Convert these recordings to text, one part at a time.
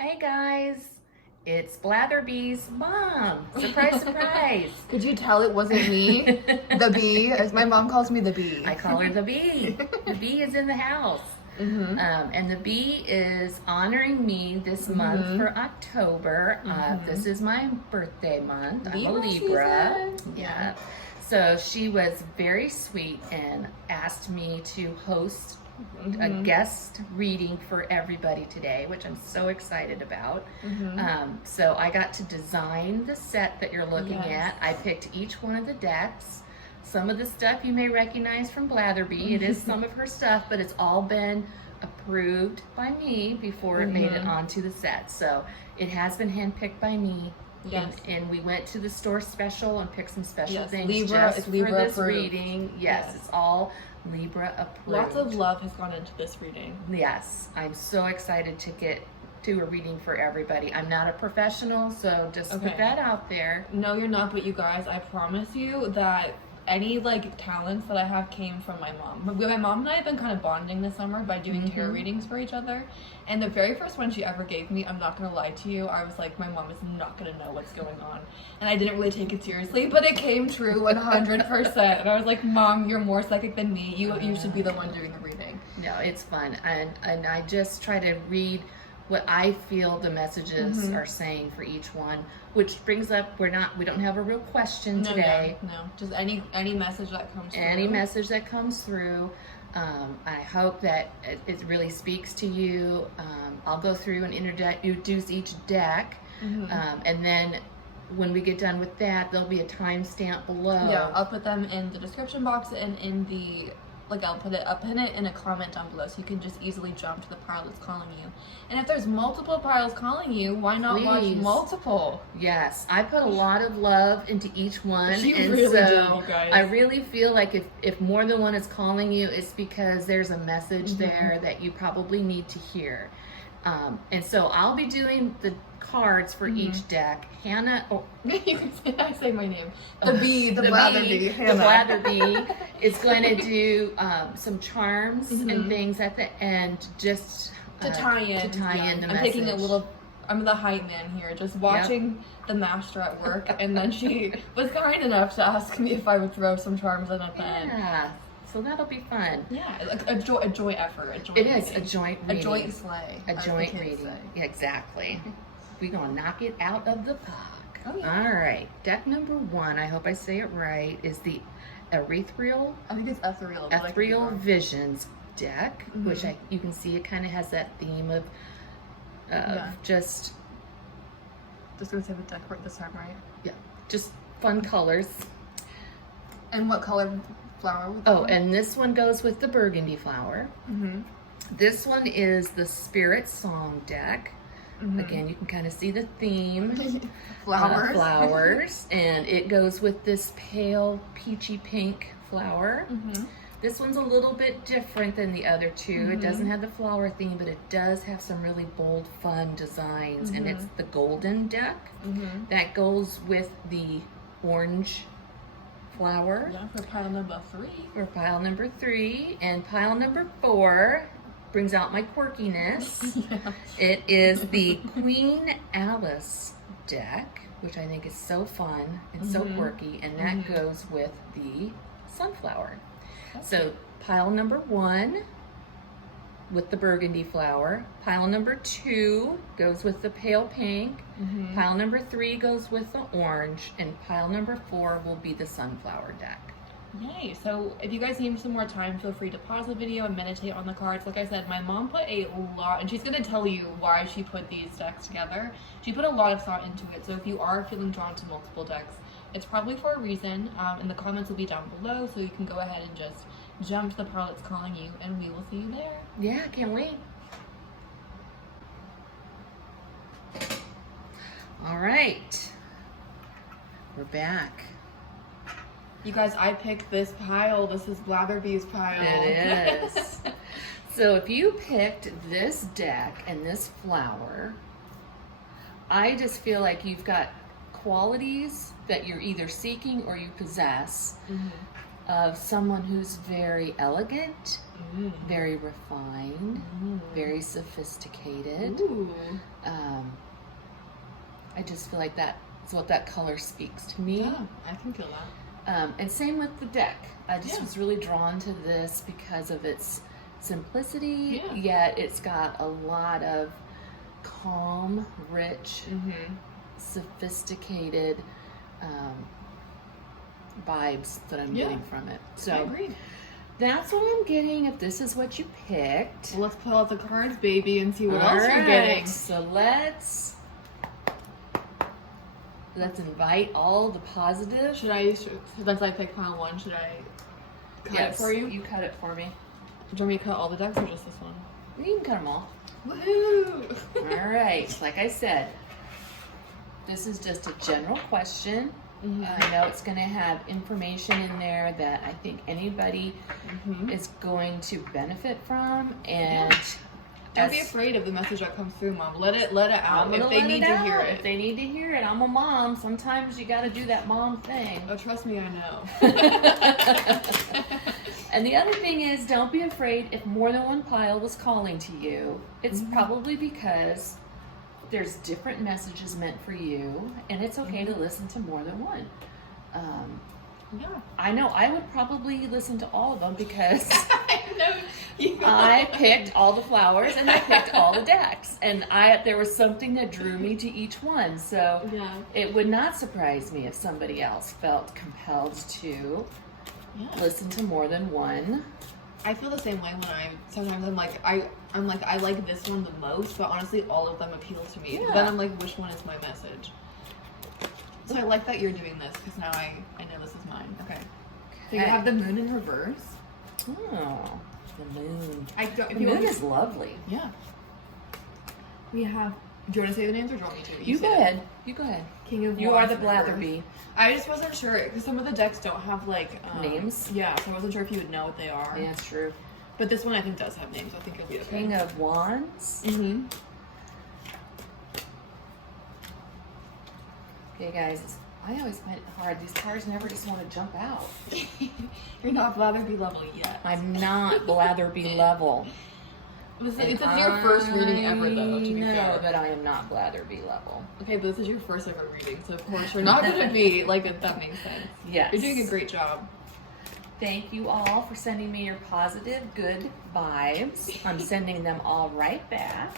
Hey guys, it's Blatherbie's mom. Surprise, surprise. Could you tell it wasn't me? The bee, as my mom calls me, the bee. I call her the bee. The bee is in the house. And the bee is honoring me this month for October. This is my birthday month. I'm a Libra. Yeah. So she was very sweet and asked me to host a guest reading for everybody today, which I'm so excited about. So I got to design the set that you're looking at. I picked each one of the decks. Some of the stuff you may recognize from Blatherbie. It is some of her stuff, but it's all been approved by me before it made it onto the set. So it has been handpicked by me. Yes. And we went to the store special and picked some special things Libra, just Libra for this approved. reading. Yes, it's all Libra approved. Lots of love has gone into this reading. Yes, I'm so excited to get to a reading for everybody. I'm not a professional, so just put that out there. No, you're not, but you guys, I promise you that any talents that I have came from my mom. My mom and I have been kind of bonding this summer by doing tarot readings for each other. And the very first one she ever gave me, I'm not gonna lie to you, I was like, my mom is not gonna know what's going on. And I didn't really take it seriously, but it came true 100%. And I was like, Mom, you're more psychic than me. You should be the one doing the reading. No, it's fun. And I just try to read what I feel the messages are saying for each one, which brings up we don't have a real question today. No, just any message that comes through. Any message that comes through. I hope that it really speaks to you. I'll go through and introduce each deck, and then when we get done with that, there'll be a timestamp below. Yeah, I'll put them in the description box and in the I'll pin it in a comment down below so you can just easily jump to the pile that's calling you. And if there's multiple piles calling you, why not watch multiple? Yes, I put a lot of love into each one. You and really so do, you guys. I really feel like if more than one is calling you, it's because there's a message there that you probably need to hear. And so I'll be doing the cards for each deck. Hannah, you can say, I say my name. The bee, the Blatherbie, Hannah. The Blatherbie is going to do some charms and things at the end, just to tie in the message. I'm taking a little. I'm the hype man here, just watching the master at work, and then she was kind enough to ask me if I would throw some charms in at the end. Yeah. So that'll be fun. Yeah, like a joy effort. It is a joint reading. A joint slay. A joint reading. Yeah, exactly. We're going to knock it out of the park. Oh, yeah. All right. Deck number 1, I hope I say it right, is the ethereal. I think it's ethereal. Ethereal Visions deck, which you can see it kind of has that theme of just going to say the deck this time, right? Yeah, just fun colors. And what color flower? And this one goes with the burgundy flower. This one is the Spirit Song deck. Again, you can kind of see the theme. Flowers. And it goes with this pale peachy pink flower. This one's a little bit different than the other two. It doesn't have the flower theme, but it does have some really bold, fun designs. And it's the golden deck. That goes with the orange flower. Yeah, for pile number 3. For pile number 3. And pile number 4 brings out my quirkiness. It is the Queen Alice deck, which I think is so fun and so quirky, and that goes with the sunflower. So pile number 1 with the burgundy flower. Pile number 2 goes with the pale pink. Pile number 3 goes with the orange, and pile number 4 will be the sunflower deck. Yay! So if you guys need some more time, feel free to pause the video and meditate on the cards. Like I said, my mom put a lot, and she's going to tell you why she put these decks together. She put a lot of thought into it, so if you are feeling drawn to multiple decks, it's probably for a reason, and the comments will be down below, so you can go ahead and just jump to the pile that's calling you, and we will see you there. Yeah, can't wait. All right. We're back. You guys, I picked this pile. This is Blatherbie's pile. It is. So if you picked this deck and this flower, I just feel like you've got qualities that you're either seeking or you possess of someone who's very elegant, very refined, very sophisticated. I just feel like that's what that color speaks to me. Yeah, I can feel that. And same with the deck. I just was really drawn to this because of its simplicity, yet it's got a lot of calm, rich, sophisticated vibes that I'm getting from it. So I agree. That's what I'm getting if this is what you picked. Well, let's pull out the cards, baby, and see what else you're getting. So let's invite all the positive. Since I picked pile 1, should I cut it for you? You cut it for me. Do you want me to cut all the decks or just this one? You can cut them all. Woohoo! All right. Like I said, this is just a general question. I know it's going to have information in there that I think anybody is going to benefit from, and don't be afraid of the message that comes through, Mom. Let it out if they need to hear it. If they need to hear it, I'm a mom. Sometimes you got to do that mom thing. Oh, trust me, I know. And the other thing is, don't be afraid if more than one pile was calling to you. It's probably because there's different messages meant for you, and it's okay to listen to more than one. I know I would probably listen to all of them because I picked all the flowers and I picked all the decks, and there was something that drew me to each one. So it would not surprise me if somebody else felt compelled to listen to more than one. I feel the same way when sometimes I'm like, I like this one the most, but honestly all of them appeal to me. But then I'm like, which one is my message? So I like that you're doing this, because now I know this is mine. Okay. So you have the moon in reverse. Oh, the moon. The moon is lovely. Yeah. We have, do you want to say the names or do you want me to? You go ahead. You go ahead. King of Wands. You are the blatherbie. I just wasn't sure, because some of the decks don't have like names. Yeah, so I wasn't sure if you would know what they are. Yeah, that's true. But this one I think does have names. I think you'll be okay. King of Wands. Okay, guys. I always find it hard. These cards never just want to jump out. You're not blatherbie level yet. I'm not blatherbie level. It's your first reading ever, though, to be fair. But I am not blatherbie level. Okay, but this is your first ever reading, so of course you're not going to be, like, if that makes sense. Yes. You're doing a great job. Thank you all for sending me your positive, good vibes. I'm sending them all right back.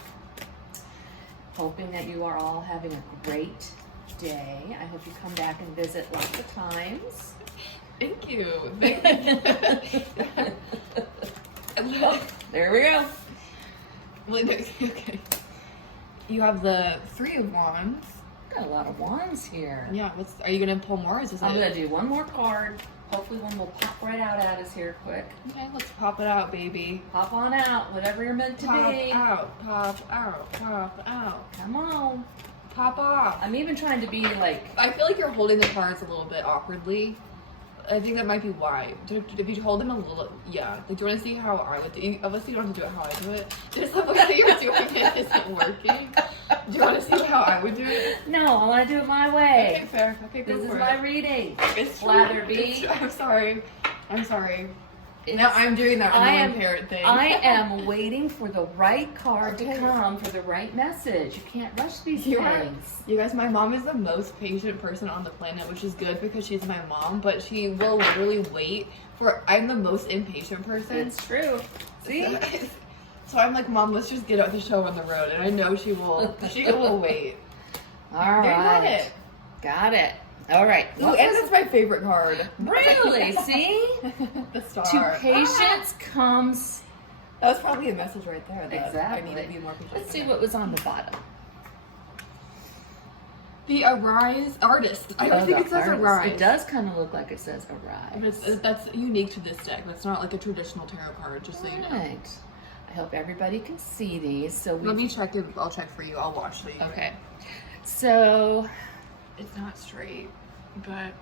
Hoping that you are all having a great day. I hope you come back and visit lots of times. Thank you. There we go. Okay. You have the 3 of Wands. Got a lot of wands here. Yeah. Are you gonna pull more? I'm gonna do one more card. Hopefully one will pop right out at us here quick. Okay, let's pop it out, baby. Pop on out, whatever you're meant to be. Pop out. Come on. Pop off. I'm even trying to be like... I feel like you're holding the cards a little bit awkwardly. I think that might be why. If you hold them a little, yeah. Like, do you want to see how I would do it? Obviously, you don't have to do it how I do it. Just the way that you're doing it isn't working. Do you want to see how I would do it? No, I want to do it my way. Okay, fair. Okay, go This for is it. my reading. It's Blatherbie. I'm sorry. Now I'm doing that annoying parrot thing. I am waiting for the right card to come for the right message. You can't rush these things. You guys, my mom is the most patient person on the planet, which is good because she's my mom, but she will literally wait for, I'm the most impatient person. It's true. See? So I'm like, Mom, let's just get out the show on the road, and I know she will wait. All right. Got it. All right. Ooh, and it's my favorite card. Really? See? The star. To patience comes... That was probably a message right there. Exactly. I need to be more patient. Let's see what was on the bottom. The Arise Artist. I don't think it says Arise. It does kind of look like it says Arise. But that's unique to this deck. That's not like a traditional tarot card, just so you know. Right. I hope everybody can see these. So let me check. I'll check for you. I'll watch so you. Okay. So... It's not straight, but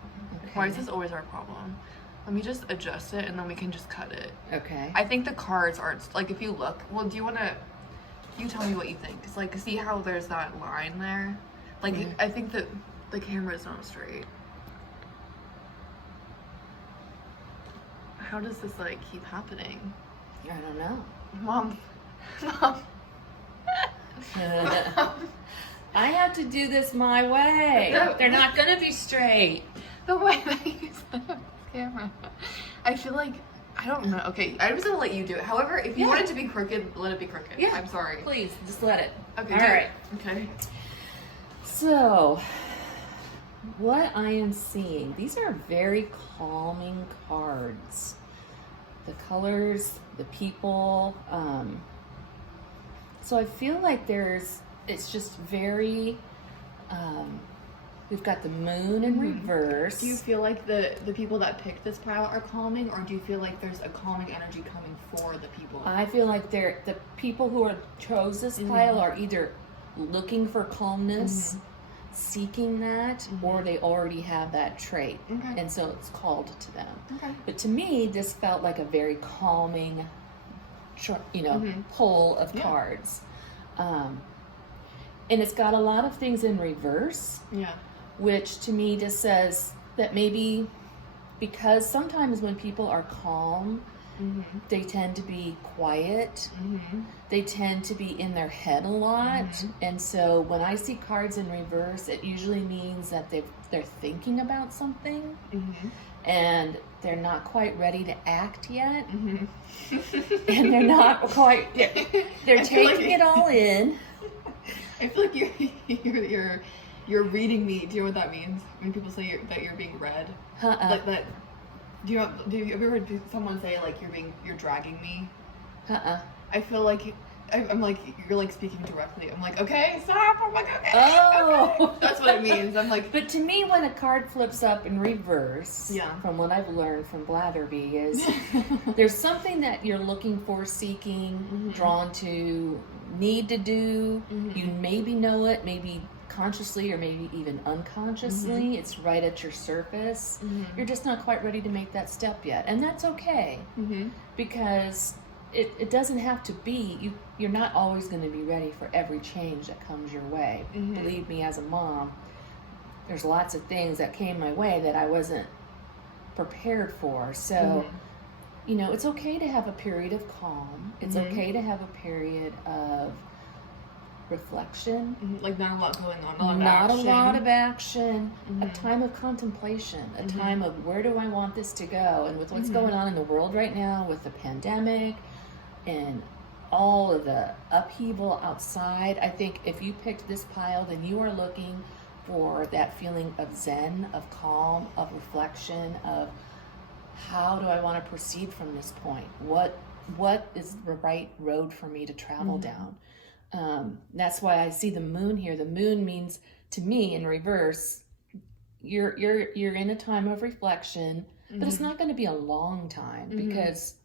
why is this always our problem? Let me just adjust it and then we can just cut it. Okay. I think the cards aren't, like, if you look, well, do you want to, you tell me what you think. It's like, see how there's that line there? Like, I think that the camera is not straight. how does this like keep happening? I don't know. Mom. I have to do this my way. They're not gonna be straight. The way that you set up this camera. I feel like, I don't know. Okay, I'm just gonna let you do it. However, if you want it to be crooked, let it be crooked. Yeah. I'm sorry. Please, just let it. Okay. All right. Okay. So, what I am seeing, these are very calming cards. The colors, the people. So I feel like it's just very, we've got the moon in reverse. Do you feel like the people that picked this pile are calming, or do you feel like there's a calming energy coming for the people? I feel like the people who chose this pile are either looking for calmness, seeking that, or they already have that trait. Okay. And so it's called to them. Okay. But to me, this felt like a very calming, pull of cards. And it's got a lot of things in reverse. Yeah. Which to me just says that maybe because sometimes when people are calm, they tend to be quiet. They tend to be in their head a lot. And so when I see cards in reverse, it usually means that they're thinking about something and they're not quite ready to act yet. And they're not quite, they're taking it all in. I feel like you're reading me. Do you know what that means? When people say that you're being read, like that. Do you ever heard someone say like you're dragging me? I feel like I'm like you're like speaking directly. I'm like, okay, stop. I'm like, okay. Oh, okay. That's what it means. I'm like, but to me, when a card flips up in reverse, from what I've learned from blatherbie, is there's something that you're looking for, seeking, drawn to, need to do. You maybe know it, maybe consciously or maybe even unconsciously. It's right at your surface. You're just not quite ready to make that step yet, and that's okay, because it doesn't have to be. You're not always going to be ready for every change that comes your way. Believe me, as a mom, there's lots of things that came my way that I wasn't prepared for. So it's okay to have a period of calm. It's okay to have a period of reflection. Like not a lot going on. Not a lot of action. A time of contemplation. A time of where do I want this to go? And with what's going on in the world right now with the pandemic and all of the upheaval outside, I think if you picked this pile, then you are looking for that feeling of zen, of calm, of reflection, of how do I want to proceed from this point? What is the right road for me to travel down? That's why I see the moon here. The moon means, to me, in reverse, you're in a time of reflection, but it's not going to be a long time because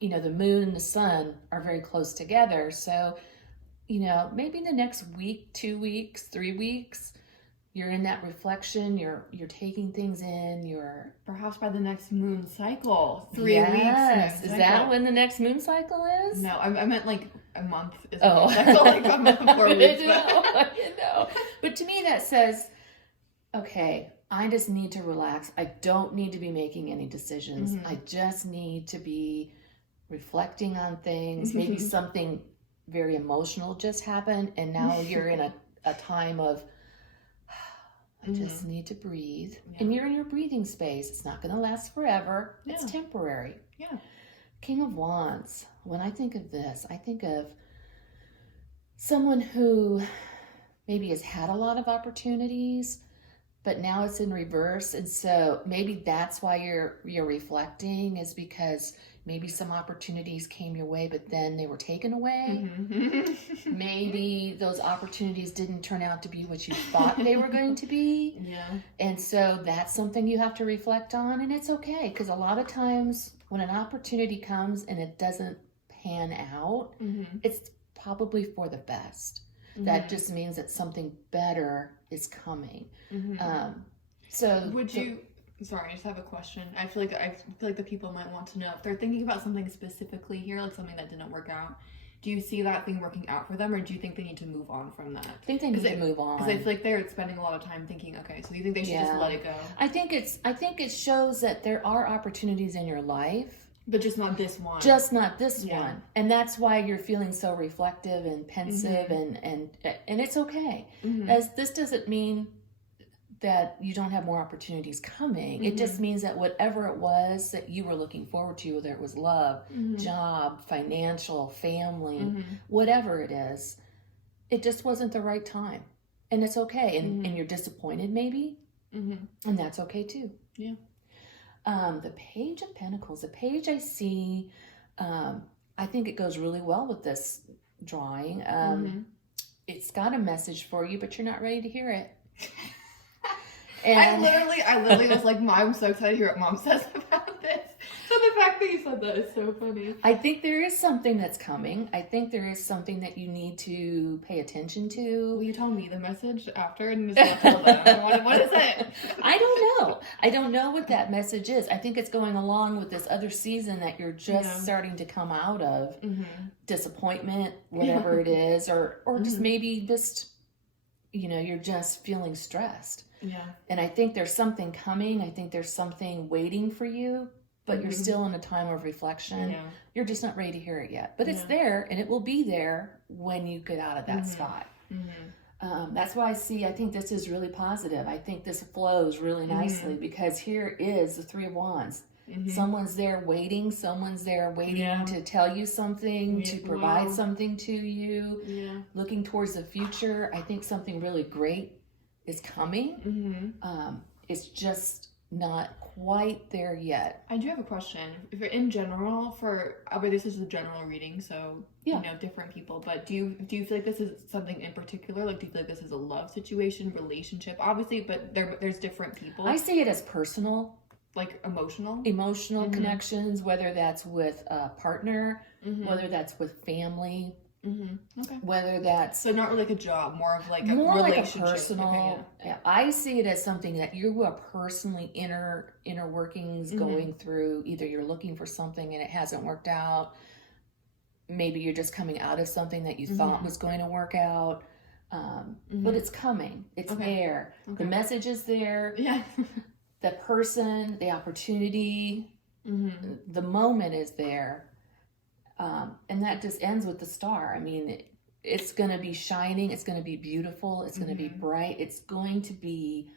the moon and the sun are very close together. So maybe the next week, 2 weeks, 3 weeks, you're in that reflection. You're taking things in. You're perhaps by the next moon cycle, 3 weeks. Yes, is that when the next moon cycle is? No, I meant like a month is a moon cycle, like a month, 4 weeks. But to me that says, okay, I just need to relax. I don't need to be making any decisions. I just need to be reflecting on things. Maybe something very emotional just happened, and now you're in a time of, I just need to breathe. And you're in your breathing space. It's not going to last forever. It's temporary. King of Wands. When I think of this, I think of someone who maybe has had a lot of opportunities, but now it's in reverse. And so maybe that's why you're reflecting, is because maybe some opportunities came your way, but then they were taken away. Maybe those opportunities didn't turn out to be what you thought they were going to be. And so that's something you have to reflect on, and it's okay, because a lot of times when an opportunity comes and it doesn't pan out, it's probably for the best. That just means that something better is coming. So would you... Sorry, I just have a question. I feel like the people might want to know if they're thinking about something specifically here, like something that didn't work out. Do you see that thing working out for them, or do you think they need to move on from that? I think they need to move on. Because I feel like they're spending a lot of time thinking, okay, so you think they should just let it go? I think it shows that there are opportunities in your life, But just not this one. Just not this one. And that's why you're feeling so reflective and pensive and it's okay. As this doesn't mean that you don't have more opportunities coming. It just means that whatever it was that you were looking forward to, whether it was love, job, financial, family, whatever it is, it just wasn't the right time. And it's okay. And you're disappointed maybe. And that's okay too. Yeah. The Page of Pentacles, the page I see, I think it goes really well with this drawing. It's got a message for you, but you're not ready to hear it. And I literally was like, I'm so excited to hear what Mom says about this. So the fact that you said that is so funny. I think there is something that's coming. I think there is something that you need to pay attention to. Will you tell me the message after and just tell them? What is it? I don't know. I don't know what that message is. I think it's going along with this other season that you're just starting to come out of. Disappointment, whatever it is, or just maybe just, you're just feeling stressed. Yeah. And I think there's something coming. I think there's something waiting for you, but you're still in a time of reflection. Yeah. You're just not ready to hear it yet. But it's there, and it will be there when you get out of that spot. That's why I think this is really positive. I think this flows really nicely because here is the Three of Wands. Someone's there waiting. Someone's there waiting to tell you something, to provide something to you, looking towards the future. I think something really great is coming. It's just not quite there yet. I do have a question. If you're in general, this is a general reading, so different people. But do you feel like this is something in particular? Like, do you feel like this is a love situation, relationship? Obviously, but there's different people. I see it as personal, like emotional connections. Whether that's with a partner, whether that's with family. Okay. Whether that's so not really like a job, more of like a like relationship. a personal. I see it as something that you are personally inner workings going through. Either you're looking for something and it hasn't worked out. Maybe you're just coming out of something that you thought was going to work out. But it's coming. It's there. The message is there. Yeah. The person, the opportunity, the moment is there. And that just ends with the star. I mean, it's going to be shining. It's going to be beautiful. It's going to be bright. It's going to be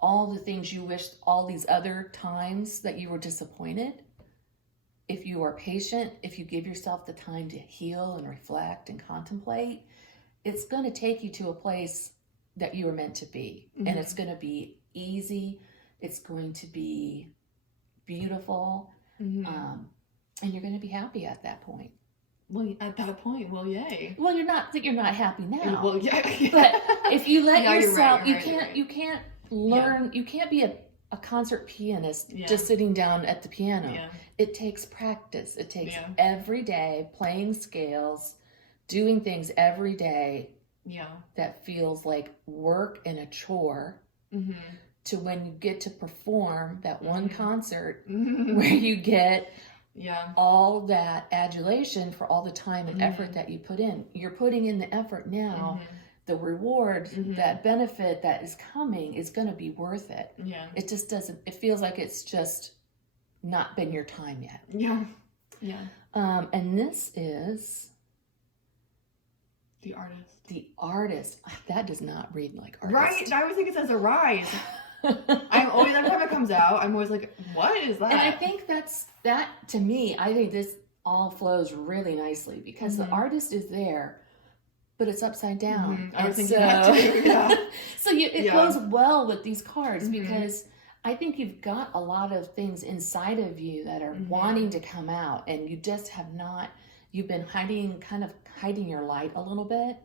all the things you wished all these other times that you were disappointed. If you are patient, if you give yourself the time to heal and reflect and contemplate, it's going to take you to a place that you were meant to be. And it's going to be easy. It's going to be beautiful. And you're going to be happy at that point. Well, at that point, yay. Well, you're not happy now. Well, yeah. But if you let yourself, you can't learn. You can't be a concert pianist just sitting down at the piano. Yeah. It takes practice. It takes every day playing scales, doing things every day. Yeah. That feels like work and a chore. To when you get to perform that one concert where you get all that adulation for all the time and effort that you put in. You're putting in the effort now. The reward, that benefit that is coming is going to be worth it. Yeah. It just doesn't, it feels like it's just not been your time yet. Yeah. Yeah. And this is the artist. The artist. That does not read like artist. Right? I always think it says a rise. Every time it comes out, I'm always like, what is that? And I think that to me, I think this all flows really nicely because the artist is there, but it's upside down. I was thinking that too, yeah. So it goes well with these cards because I think you've got a lot of things inside of you that are wanting to come out and you just have not, you've been hiding your light a little bit,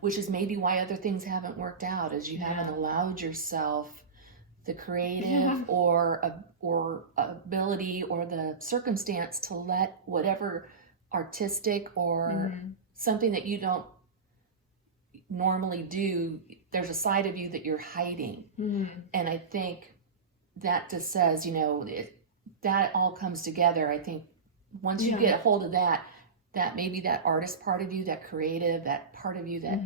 which is maybe why other things haven't worked out, is you haven't allowed yourself the creative or ability or the circumstance to let whatever artistic or something that you don't normally do, there's a side of you that you're hiding. And I think that just says, that all comes together. I think once you get a hold of that maybe that artist part of you, that creative, that part of you that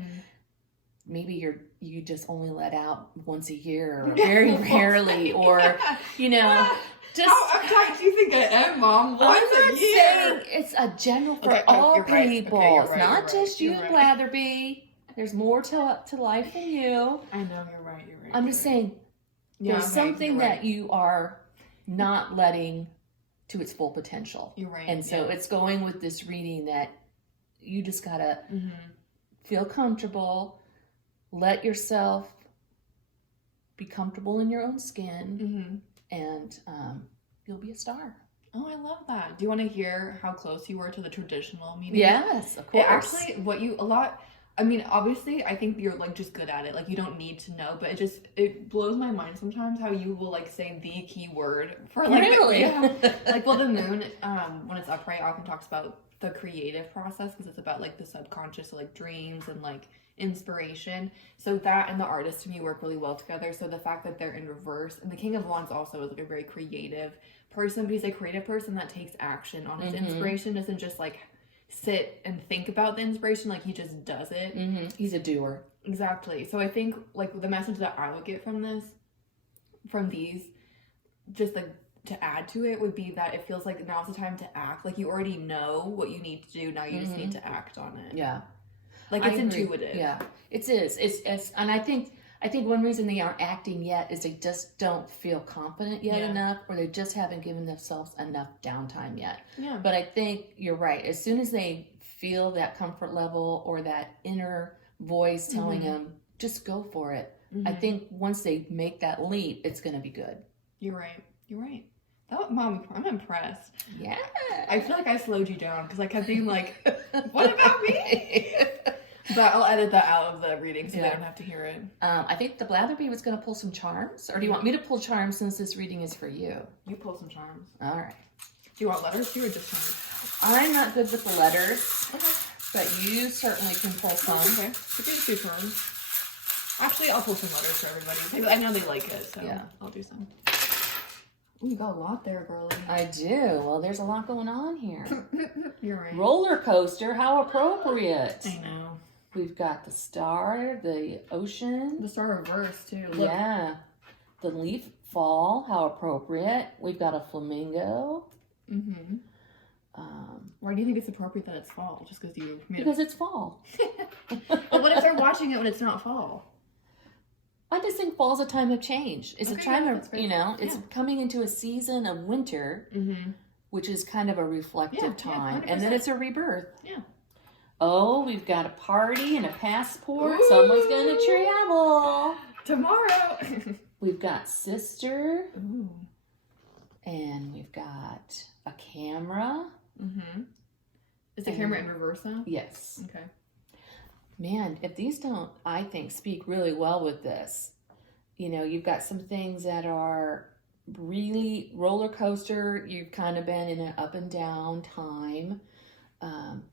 maybe you just only let out once a year or very rarely, or, you know, just. How uptight do you think I am, Mom? Once I'm a year. saying it's a general for all you're right. people. Okay, It's not just you, right. Blatherby. There's more to life than you. I know, you're right. I'm just saying there's something that you are not letting to its full potential. You're right. And so it's going with this reading that you just gotta feel comfortable, let yourself be comfortable in your own skin, and you'll be a star. Oh, I love that. Do you want to hear how close you were to the traditional meaning? Yes, of course. Obviously, I think you're like just good at it. Like you don't need to know, but it blows my mind sometimes how you will like say the key word for like really. Like the moon when it's upright often talks about the creative process because it's about like the subconscious, so like dreams and like inspiration. So that and the artist to me work really well together. So the fact that they're in reverse, and the King of Wands also is like a very creative person, but he's a creative person that takes action on his inspiration, doesn't just like sit and think about the inspiration, like he just does it. He's a doer. Exactly. So I think like the message that I would get from these, just like to add to it, would be that it feels like now's the time to act. Like you already know what you need to do, now you just need to act on it. Yeah. Like it's intuitive. Yeah, it is. It's and I think one reason they aren't acting yet is they just don't feel confident yet enough, or they just haven't given themselves enough downtime yet. Yeah. But I think you're right. As soon as they feel that comfort level or that inner voice telling them, just go for it. I think once they make that leap, it's going to be good. You're right. Mom, I'm impressed. Yeah. I feel like I slowed you down because I kept being like, what about me? But I'll edit that out of the reading so they don't have to hear it. I think the Blatherbie was going to pull some charms. Or do you want me to pull charms since this reading is for you? You pull some charms. All right. Do you want letters too or just charms? I'm not good with the letters. Okay. But you certainly can pull some. Okay. You can do charms. Actually, I'll pull some letters for everybody. I know they like it, so I'll do some. Ooh, you got a lot there, girlie. I do. Well, there's a lot going on here. You're right. Roller coaster, how appropriate. I know. We've got the star, the ocean. The star reverse, too. Look. Yeah. The leaf fall, how appropriate. We've got a flamingo. Why do you think it's appropriate that it's fall? Just because you made Because it's fall. But what if they're watching it when it's not fall? I just think fall's a time of change. It's a time of, it's coming into a season of winter, which is kind of a reflective time. And then it's a rebirth. Yeah. Oh, we've got a party and a passport. Ooh. Someone's going to travel. Tomorrow. We've got sister. Ooh. And we've got a camera. Is the camera in reverse now? Yes. Okay. Man, if these don't, I think, speak really well with this. You've got some things that are really roller coaster. You've kind of been in an up and down time.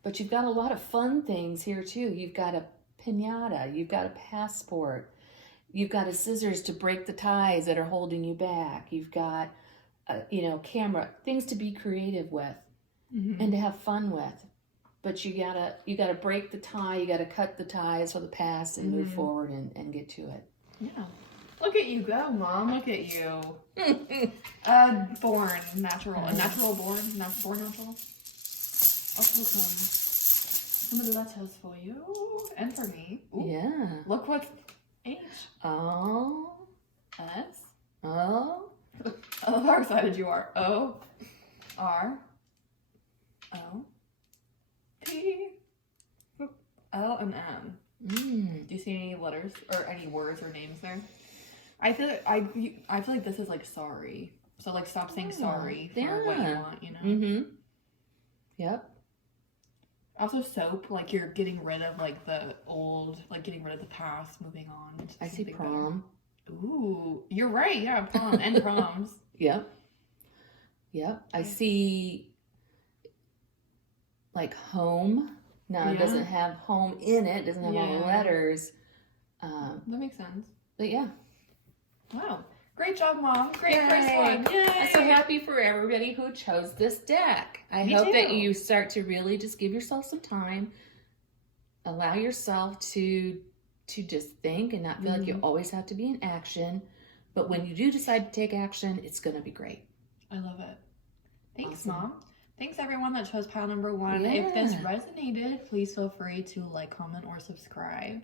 But you've got a lot of fun things here, too. You've got a piñata. You've got a passport. You've got a scissors to break the ties that are holding you back. You've got, camera, things to be creative with and to have fun with. But you gotta break the tie. You gotta cut the ties for the past and move forward and get to it. Yeah. Look at you go, Mom. Look at you. Born natural. A natural born. Born natural. I'll pull some of the letters for you and for me. Ooh. Yeah. Look what's H. O. S. O. I love how excited you are. O. R. O. P. L and M. Do you see any letters or any words or names there? I feel like this is like sorry. So like stop saying sorry for what you want, Yep. Also soap, like you're getting rid of like the old, like getting rid of the past, moving on. I see prom. Better. Ooh, you're right. Yeah, prom and proms. Yep. I see like home. Now it doesn't have home in it. Doesn't have all the letters. That makes sense. But yeah. Wow. Great job, Mom. Great Yay. first one. Yay. I'm so happy for everybody who chose this deck. I hope that you start to really just give yourself some time. Allow yourself to to just think and not feel like you always have to be in action. But when you do decide to take action, it's going to be great. I love it. Thanks, Awesome. Mom. Thanks, everyone that chose pile number 1. Yeah. If this resonated, please feel free to like, comment, or subscribe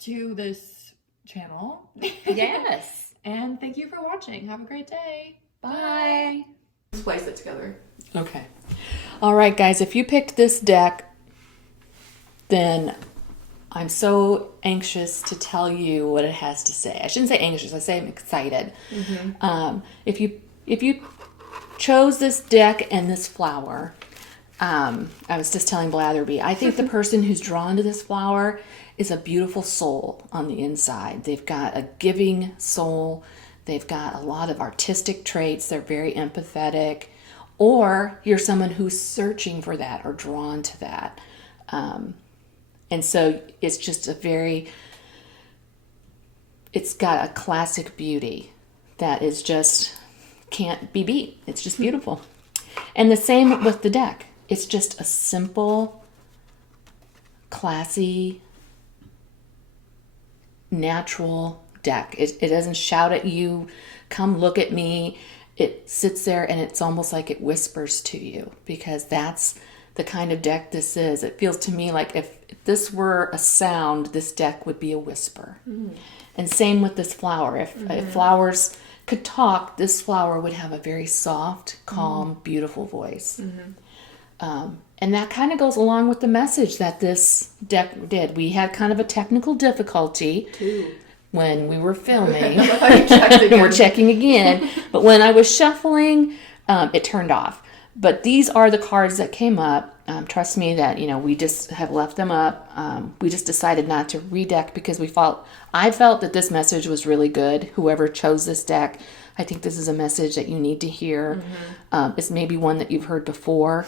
to this channel. Yes. And thank you for watching. Have a great day. Bye. Splice it together. Okay. All right, guys, if you picked this deck, then I'm so anxious to tell you what it has to say. I shouldn't say anxious, I say I'm excited. If you chose this deck and this flower, I was just telling Blatherbie, I think the person who's drawn to this flower is a beautiful soul on the inside. They've got a giving soul. They've got a lot of artistic traits. They're very empathetic. Or you're someone who's searching for that or drawn to that. And so it's just it's got a classic beauty that is just can't be beat. It's just beautiful. And the same with the deck. It's just a simple, classy, natural deck. It doesn't shout at you, come look at me. It sits there and it's almost like it whispers to you, because that's the kind of deck this is. It feels to me like if this were a sound, this deck would be a whisper. And same with this flower. If flowers could talk, this flower would have a very soft, calm, beautiful voice. And that kind of goes along with the message that this deck did. We had kind of a technical difficulty when we were filming. We're checking again. But when I was shuffling, it turned off. But these are the cards that came up. Trust me that, we just have left them up. We just decided not to redeck because I felt that this message was really good. Whoever chose this deck, I think this is a message that you need to hear. It's maybe one that you've heard before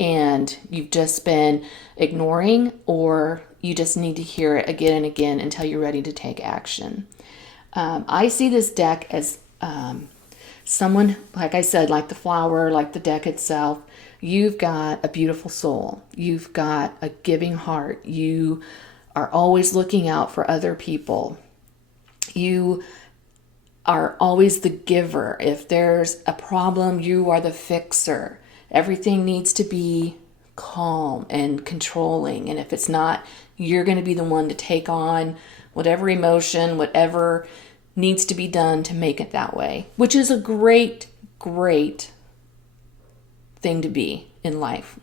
and you've just been ignoring, or you just need to hear it again and again until you're ready to take action. I see this deck as someone, like I said, like the flower, like the deck itself. You've got a beautiful soul. You've got a giving heart. You are always looking out for other people. You are always the giver. If there's a problem, you are the fixer. Everything needs to be calm and controlling. And if it's not, you're going to be the one to take on whatever emotion, whatever needs to be done to make it that way, which is a great, great thing to be in life.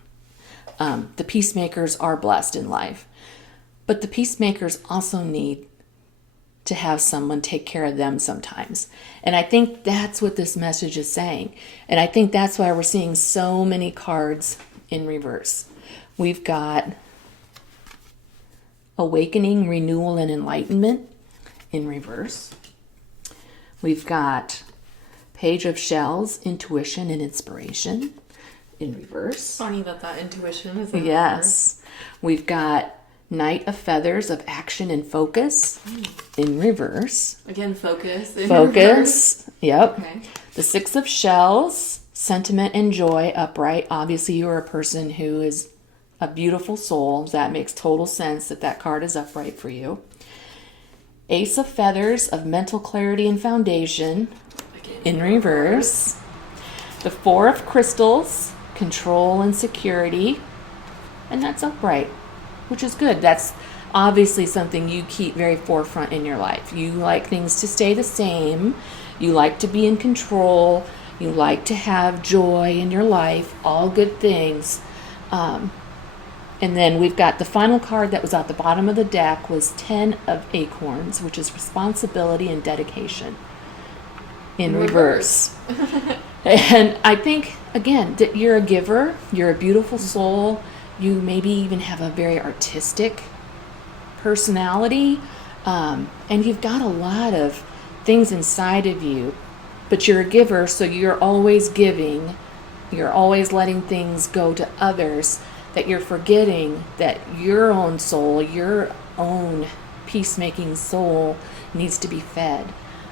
The peacemakers are blessed in life, but the peacemakers also need to have someone take care of them sometimes. And I think that's what this message is saying. And I think that's why we're seeing so many cards in reverse. We've got awakening, renewal, and enlightenment in reverse. We've got Page of Shells, intuition and inspiration in reverse. Funny that intuition is in Yes. We've got Knight of Feathers of action and focus in reverse. Again, focus. In Focus. reverse. Yep. Okay. The Six of Shells, sentiment and joy upright. Obviously, you are a person who is a beautiful soul. That makes total sense that card is upright for you. Ace of Feathers of mental clarity and foundation in reverse. The Four of Crystals, control and security. And that's upright, which is good. That's obviously something you keep very forefront in your life. You like things to stay the same. You like to be in control. You like to have joy in your life. All good things. And then we've got the final card that was at the bottom of the deck was 10 of Acorns, which is responsibility and dedication in reverse. And I think, again, that you're a giver. You're a beautiful soul. You maybe even have a very artistic personality. And you've got a lot of things inside of you. But you're a giver, so you're always giving. You're always letting things go to others, that you're forgetting that your own soul, your own peacemaking soul needs to be fed.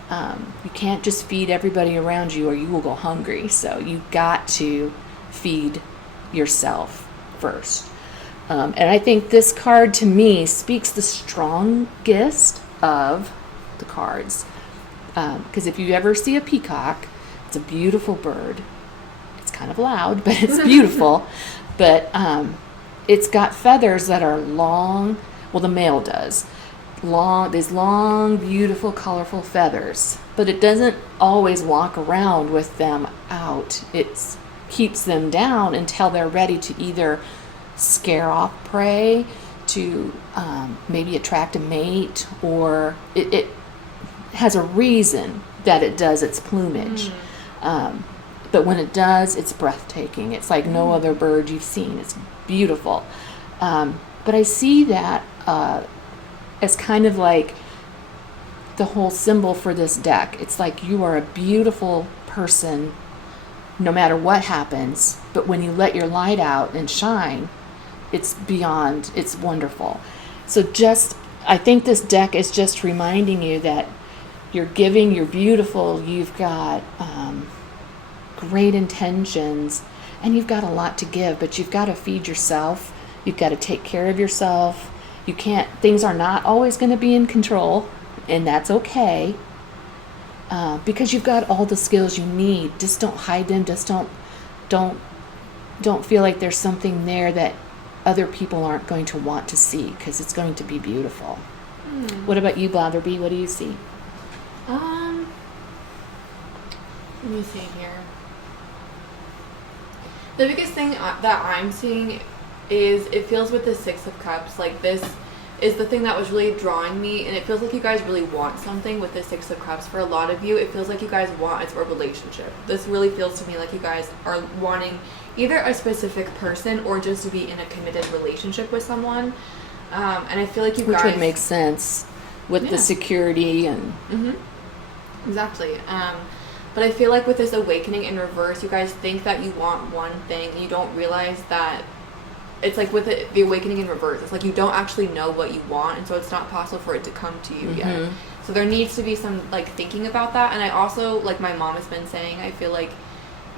You can't just feed everybody around you or you will go hungry. So you've got to feed yourself first. And I think this card to me speaks the strongest of the cards. Because if you ever see a peacock, it's a beautiful bird. It's kind of loud, but it's beautiful. But it's got feathers that are long. Well, the male does. These long, beautiful, colorful feathers. But it doesn't always walk around with them out. It keeps them down until they're ready to either scare off prey, to maybe attract a mate, or it has a reason that it does its plumage. But when it does, it's breathtaking. It's like no other bird you've seen. It's beautiful. But I see that as kind of like the whole symbol for this deck. It's like you are a beautiful person no matter what happens, but when you let your light out and shine, it's beyond, it's wonderful. So I think this deck is just reminding you that you're giving, you're beautiful, you've got great intentions, and you've got a lot to give, but you've got to feed yourself. You've got to take care of yourself. Things are not always going to be in control, and that's okay, because you've got all the skills you need. Just don't hide them. Just don't feel like there's something there that other people aren't going to want to see, because it's going to be beautiful. What about you, Blatherbie? What do you see? Let me see here. The biggest thing that I'm seeing is it feels with the Six of Cups, like this is the thing that was really drawing me, and it feels like you guys really want something with the Six of Cups. For a lot of you, it feels like you guys want a relationship. This really feels to me like you guys are wanting either a specific person or just to be in a committed relationship with someone. And I feel like you guys... Which would make sense with the security and... Exactly. But I feel like with this awakening in reverse, you guys think that you want one thing, and you don't realize that it's like with the awakening in reverse, it's like you don't actually know what you want, and so it's not possible for it to come to you yet. So there needs to be some like thinking about that. And I also, like my mom has been saying, I feel like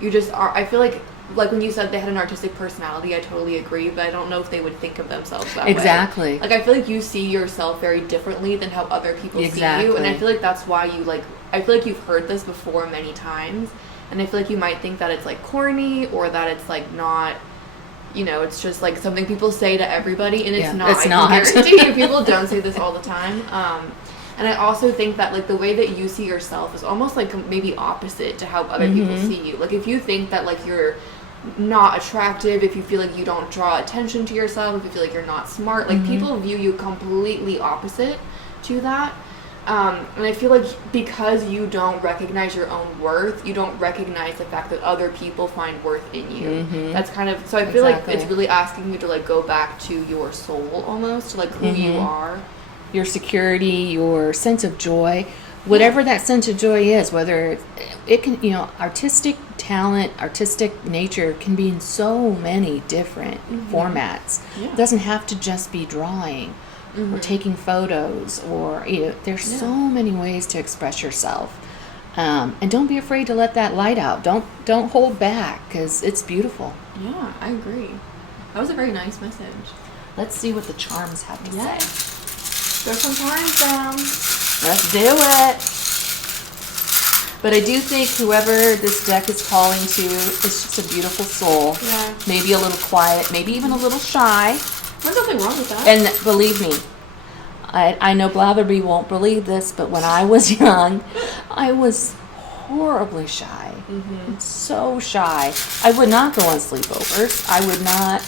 you just are, I feel like when you said they had an artistic personality, I totally agree, but I don't know if they would think of themselves that way. Exactly. Like I feel like you see yourself very differently than how other people see you, and I feel like that's why you like, I feel like you've heard this before many times, and I feel like you might think that it's like corny, or that it's like not, you know, it's just like something people say to everybody, and it's not. It's not. I guarantee you, people don't say this all the time. And I also think that like the way that you see yourself is almost like maybe opposite to how other people see you. Like if you think that like you're not attractive, if you feel like you don't draw attention to yourself, if you feel like you're not smart, like people view you completely opposite to that. And I feel like because you don't recognize your own worth, you don't recognize the fact that other people find worth in you. That's kind of, so I feel like it's really asking you to like go back to your soul almost, to like who you are. Your security, your sense of joy, whatever that sense of joy is, whether it can, you know, artistic talent, artistic nature can be in so many different formats. It doesn't have to just be drawing or taking photos, or, you know, there's so many ways to express yourself. And don't be afraid to let that light out. Don't hold back, because it's beautiful. Yeah, I agree. That was a very nice message. Let's see what the charms have to say. Throw some charms down. Let's do it. But I do think whoever this deck is calling to is just a beautiful soul. Yeah. Maybe a little quiet, maybe even a little shy. There's nothing wrong with that. And believe me, I know Blatherbie won't believe this, but when I was young, I was horribly shy. So shy. I would not go on sleepovers. I would not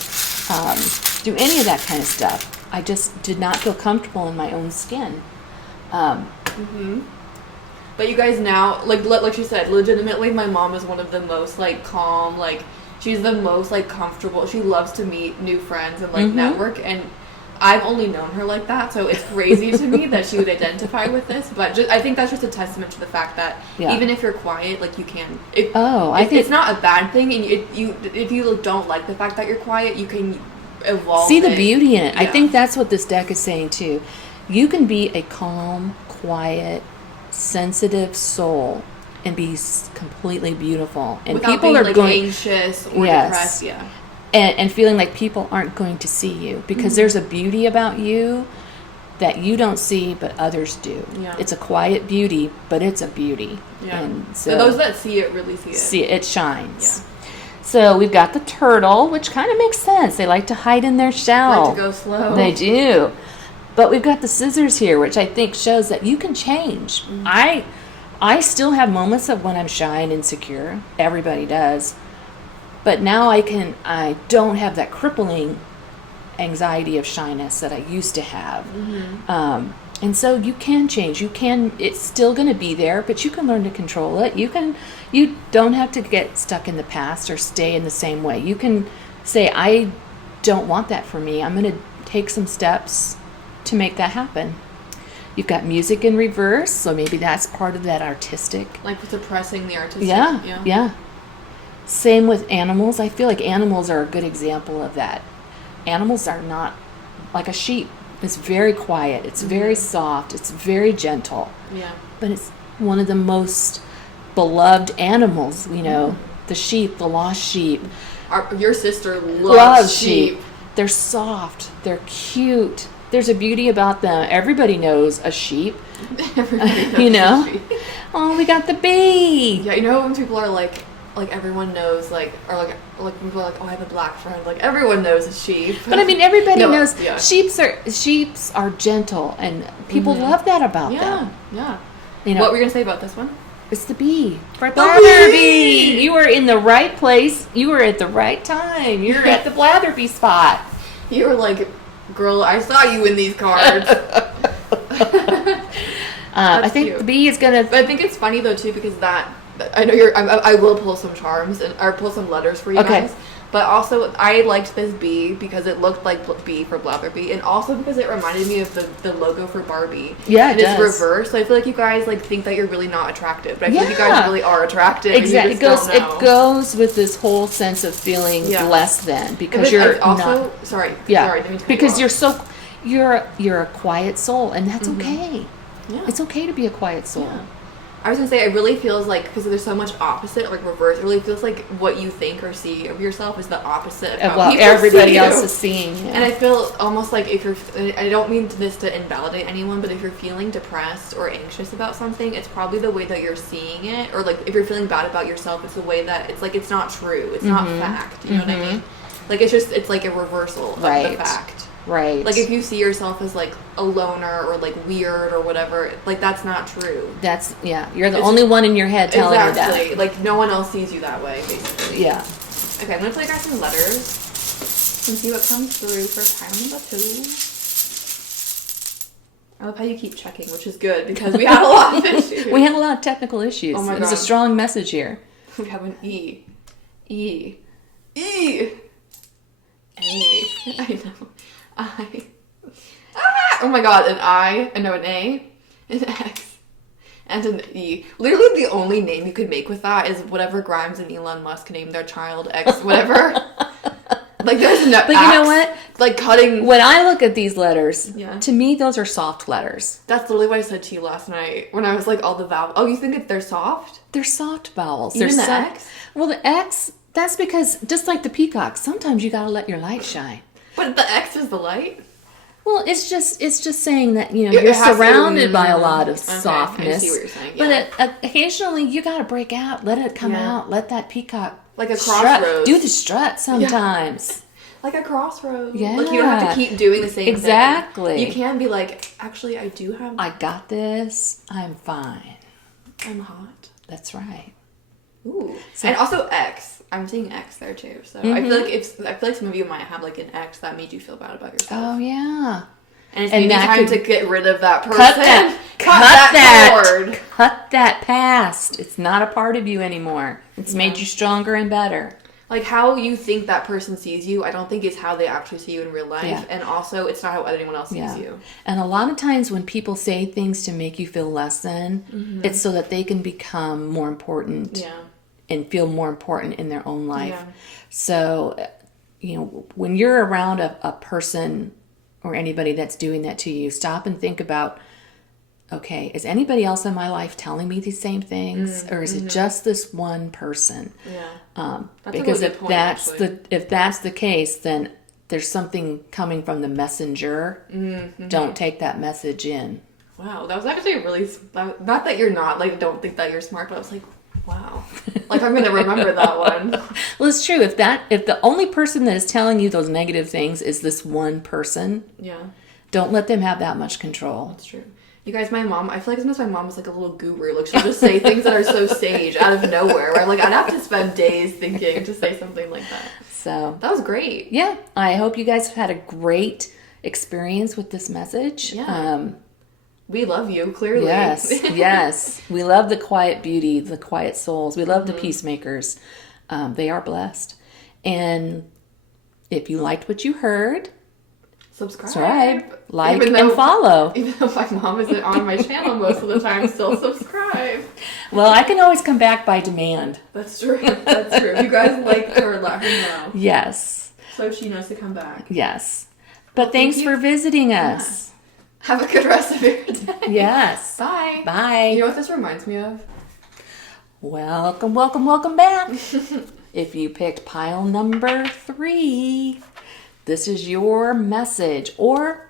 do any of that kind of stuff. I just did not feel comfortable in my own skin. But you guys now, like she said, legitimately, my mom is one of the most like calm, like she's the most like comfortable. She loves to meet new friends and like network, and I've only known her like that, so it's crazy to me that she would identify with this. But I think that's just a testament to the fact that even if you're quiet, like you can. I think it's not a bad thing, and if you don't like the fact that you're quiet, you can evolve. See the beauty in it. I think that's what this deck is saying too. You can be a calm, quiet, sensitive soul and be completely beautiful, and without people being, are like, going anxious or depressed. and feeling like people aren't going to see you because there's a beauty about you that you don't see but others do. Yeah. It's a quiet beauty, but it's a beauty. Yeah. And so those that see it really see it. It shines. Yeah. So we've got the turtle, which kind of makes sense. They like to hide in their shell. Like to go slow. They do. But we've got the scissors here, which I think shows that you can change. I still have moments of when I'm shy and insecure. Everybody does. But now I don't have that crippling anxiety of shyness that I used to have. And so you can change. It's still going to be there, but you can learn to control it. You don't have to get stuck in the past or stay in the same way. You can say, I don't want that for me. I'm going to take some steps to make that happen. You've got music in reverse, so maybe that's part of that artistic. Like suppressing the artistic. Yeah. Same with animals. I feel like animals are a good example of that. Animals are not like a sheep. It's very quiet. It's very soft. It's very gentle. Yeah. But it's one of the most beloved animals, the sheep, the lost sheep. Your sister loves sheep. They're soft. They're cute. There's a beauty about them. Everybody knows a sheep. Everybody knows a sheep. Oh, we got the bee. Yeah, when people are like everyone knows, or people are like, oh, I have a black friend. Like everyone knows a sheep. But I mean, everybody knows yeah. sheeps are gentle, and people love that about them. Yeah. What were you gonna say about this one? It's the bee. Blatherbie. You were in the right place. You were at the right time. You're at the blatherbie spot. You were like, girl, I saw you in these cards. I think cute. The bee is gonna. But I think it's funny though too, because I know I will pull some charms or pull some letters for you guys. But also, I liked this bee because it looked like bee for Blatherbie, and also because it reminded me of the logo for Barbie. Yeah, and it's reversed. So I feel like you guys think that you're really not attractive, but I feel like you guys really are attractive. Exactly, and you just don't know. It goes with this whole sense of feeling less than because you're also not. Sorry, because you're a quiet soul, and that's okay. Yeah, it's okay to be a quiet soul. Yeah. I was gonna say, it really feels like, because there's so much opposite, like reverse, it really feels like what you think or see of yourself is the opposite of how people everybody see else you. is seeing. Yeah. And I feel almost like I don't mean this to invalidate anyone, but if you're feeling depressed or anxious about something, it's probably the way that you're seeing it, or like if you're feeling bad about yourself, it's the way that it's not true, it's not fact, you know what I mean? Like it's like a reversal of the fact. Right. Like if you see yourself as like a loner or like weird or whatever, like that's not true. You're the only one in your head telling you that. Exactly. Like no one else sees you that way, basically. Yeah. Okay, I'm gonna play guys some letters and see what comes through for pile number 2. I love how you keep checking, which is good because we had a lot of issues. We had a lot of technical issues. Oh my God. There's a strong message here. We have an E. A. I know. Oh my God, an I, an A, an X, and an E. Literally the only name you could make with that is whatever Grimes and Elon Musk named their child, X, whatever. Like there's no. But you know what? Like cutting. When I look at these letters, to me those are soft letters. That's literally what I said to you last night when I was like all the vowels. Oh, you think they're soft? They're soft vowels. Even the X? Well, the X. That's because just like the peacock, sometimes you gotta let your light shine. But the X is the light. Well, it's just saying that you're surrounded by a lot of softness. I see what you're saying. Yeah. But occasionally you got to break out, let it come out, let that peacock like a crossroads. Do the strut sometimes. Like a crossroads. Yeah. Like you don't have to keep doing the same thing. Exactly. You can be like, actually, I do have. I got this. I'm fine. I'm hot. That's right. Ooh. And also X. I'm seeing X there too. So I feel like some of you might have like an X that made you feel bad about yourself. Oh yeah. And it's maybe time to get rid of that person. Cut that. Cut that past. It's not a part of you anymore. It's made you stronger and better. Like how you think that person sees you, I don't think it's how they actually see you in real life. Yeah. And also, it's not how anyone else sees you. And a lot of times when people say things to make you feel less than, it's so that they can become more important. Yeah. And feel more important in their own life. Yeah. So, when you're around a person or anybody that's doing that to you, stop and think about okay, is anybody else in my life telling me these same things, or is it just this one person? Yeah. Because if that's the case, then there's something coming from the messenger. Don't take that message in. Wow, that was actually really, not that you're not, like, don't think that you're smart, but I was like, wow. Like, I'm going to remember that one. Well, it's true. If the only person that is telling you those negative things is this one person, don't let them have that much control. That's true. You guys, my mom, I feel like sometimes my mom is like a little guru. Like, she'll just say things that are so sage out of nowhere. Where, like, I'd have to spend days thinking to say something like that. So that was great. Yeah, I hope you guys had a great experience with this message. Yeah. We love you, clearly. Yes, yes. We love the quiet beauty, the quiet souls. We love the peacemakers. They are blessed. And if you liked what you heard, subscribe, like, and follow. Even though my mom isn't on my channel most of the time, still subscribe. Well, I can always come back by demand. That's true. That's true. If you guys like her, let her know. Yes. So she knows to come back. Yes. But thanks for visiting us. Yeah. Have a good rest of your day. Yes. Bye. Bye. You know what this reminds me of? Welcome, welcome, welcome back. If you picked pile number 3, this is your message, or